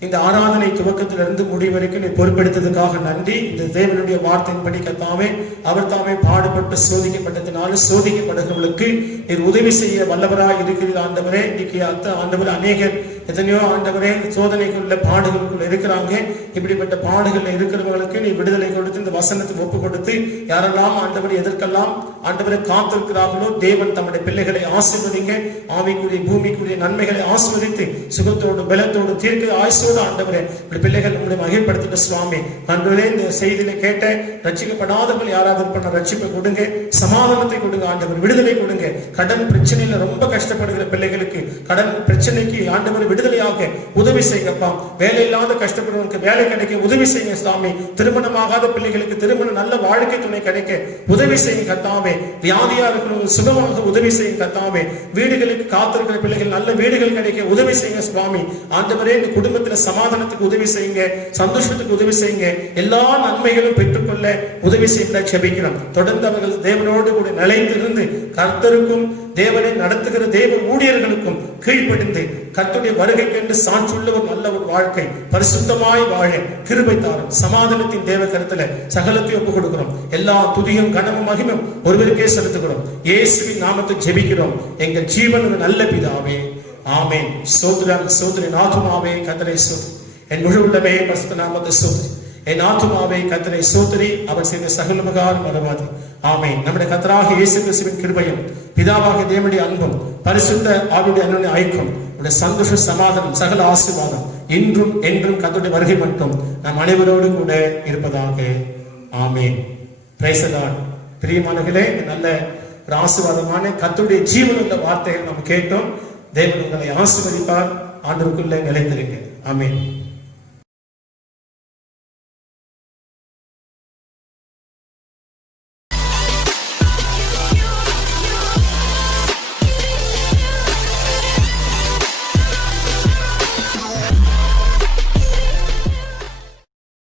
இந்த ஆராதனை துவக்கத்திலிருந்து முடிவரைக்கும் நீ பொறுப்பெடுத்ததுக்காக நன்றி. இந்த தேவனுடைய வார்த்தையின்படி கர்த்தாவே, அவர் தாமே பாடுபட்டு சோதிக்கப்பட்டதினால சோதிக்கப்படுகிறவர்களுக்கு நீர் உதவி செய்ய வல்லவராய் இருக்கிறீர். ஆண்டவரே, இன்னைக்கு ஆண்டவர் அநேகர் எத்தனையோ ஆண்டவரே சோதனைக்குள்ள பாடுகளுக்குள்ள இருக்கிறாங்க. இப்படிப்பட்ட பாடுகள்ல இருக்கிறவங்களுக்கு நீ விடுதலை கொடுத்து இந்த வசனத்துக்கு ஒப்பு கொடுத்து யாரெல்லாம் ஆண்டவரை எதற்கெல்லாம் ஆண்டவரை காத்திருக்கிறார்களோ தேவன் தம்முடைய பிள்ளைகளை ஆசீர்வதிங்க. ஆவிக்குரிய பூமிக்குரிய நன்மைகளை ஆசீர்வதித்து சுகத்தோடு பலத்தோடு தீர்க்க ஆயுசோடு ஆண்டவரே இப்படி பிள்ளைகள் உங்களை மகிழ்படுத்திட்ட சுவாமி. ஆண்டவரே இந்த செய்தியில கேட்ட ரட்சிக்கப்படாதவர்கள் யாராவது இருப்பாங்க, ரட்சிப்பை கொடுங்க, சமாதானத்தை கொடுங்க ஆண்டவர், விடுதலை கொடுங்க. கடன் பிரச்சனையில ரொம்ப கஷ்டப்படுகிற பிள்ளைகளுக்கு கடன் பிரச்சனைக்கு ஆண்டவர் விடுதலையாக உதவி செய்யப்பா. வேலை இல்லாத கஷ்டப்படுறவங்களுக்கு வேலை கிடைக்க உதவி செய்யுங்க சுவாமி. திருமணமாகாத பிள்ளைகளுக்கு திருமணம் நல்ல வாழ்க்கை துணை கிடைக்க உதவி செய்யும் கர்த்தாவே. வியாதியா இருக்கிறவங்க சுகமாக உதவி செய்யும் கர்த்தாவே. வீடுகளுக்கு காத்திருக்கிற பிள்ளைகள் நல்ல வீடுகள் கிடைக்க உதவி செய்யுங்க சுவாமி. ஆண்டவரே இந்த குடும்பத்துல சமாதானத்துக்கு உதவி செய்யுங்க, சந்தோஷத்துக்கு உதவி செய்யுங்க, எல்லா நன்மைகளும் பெற்றுக்கொள்ள உதவி செய்ய ஜெபிக்கிறோம். தொடர்ந்து அவர்கள் தேவனோடு கூட நிலைத்திருந்து கர்த்தருக்கும் தேவனை நடத்துகிற தேவ ஊழியர்களுக்கும் கீழ்ப்படிந்து கர்த்தருடைய வருகைக்கென்று சான்றுள்ள ஒரு நல்ல ஒரு வாழ்க்கை பரிசுத்தமாய் வாழ கிருபை தாரும். சமாதானத்தின் தேவ கருத்துல சகலத்தையும் ஒப்புக் கொடுக்கிறோம். எல்லா துதியும் கனமும் மகிமும் ஒருவருக்கே செலுத்துகிறோம். இயேசுவின் நாமத்தை ஜெபிக்கிறோம் எங்கள் ஜீவன் நல்ல பிதாவே, ஆமென். ஸ்தோத்திரம். ஸ்தோத்திரின் ஆத்துமாவே கர்த்தரை ஸ்தோத்திரி, என் முழு உள்ளமே பரிசுத்த நாமத்தை ஸ்தோத்திரி. என் ஆத்துமாவே கர்த்தரை ஸ்தோத்திரி, அவர் செய்த சகல உபகாரம் மறவாதே. ஆமென். நம்முடைய கர்த்தராகிய இயேசு கிறிஸ்துவின் கிருபையும் பிதாவாகிய தேவனுடைய அன்பும் பரிசுத்த ஆவியுடைய அன்பின் ஐக்கியம் சந்தோஷ சமாதானம் சகல ஆசீர்வாதம் இன்றும் என்றும் கர்த்தருடைய வருகை மட்டும் நம் அனைவரோடு கூட இருப்பதாக. ஆமென். Praise the Lord. பிரியமானவர்களே, நல்ல ஒரு ஆசீர்வாதமான கர்த்தருடைய ஜீவனுள்ள வார்த்தைகள் நாம் கேட்டோம். தேவன் உங்களை ஆசீர்வதிப்பார். ஆண்டவருக்குள்ளே நிலைத்திருங்க. ஆமென்.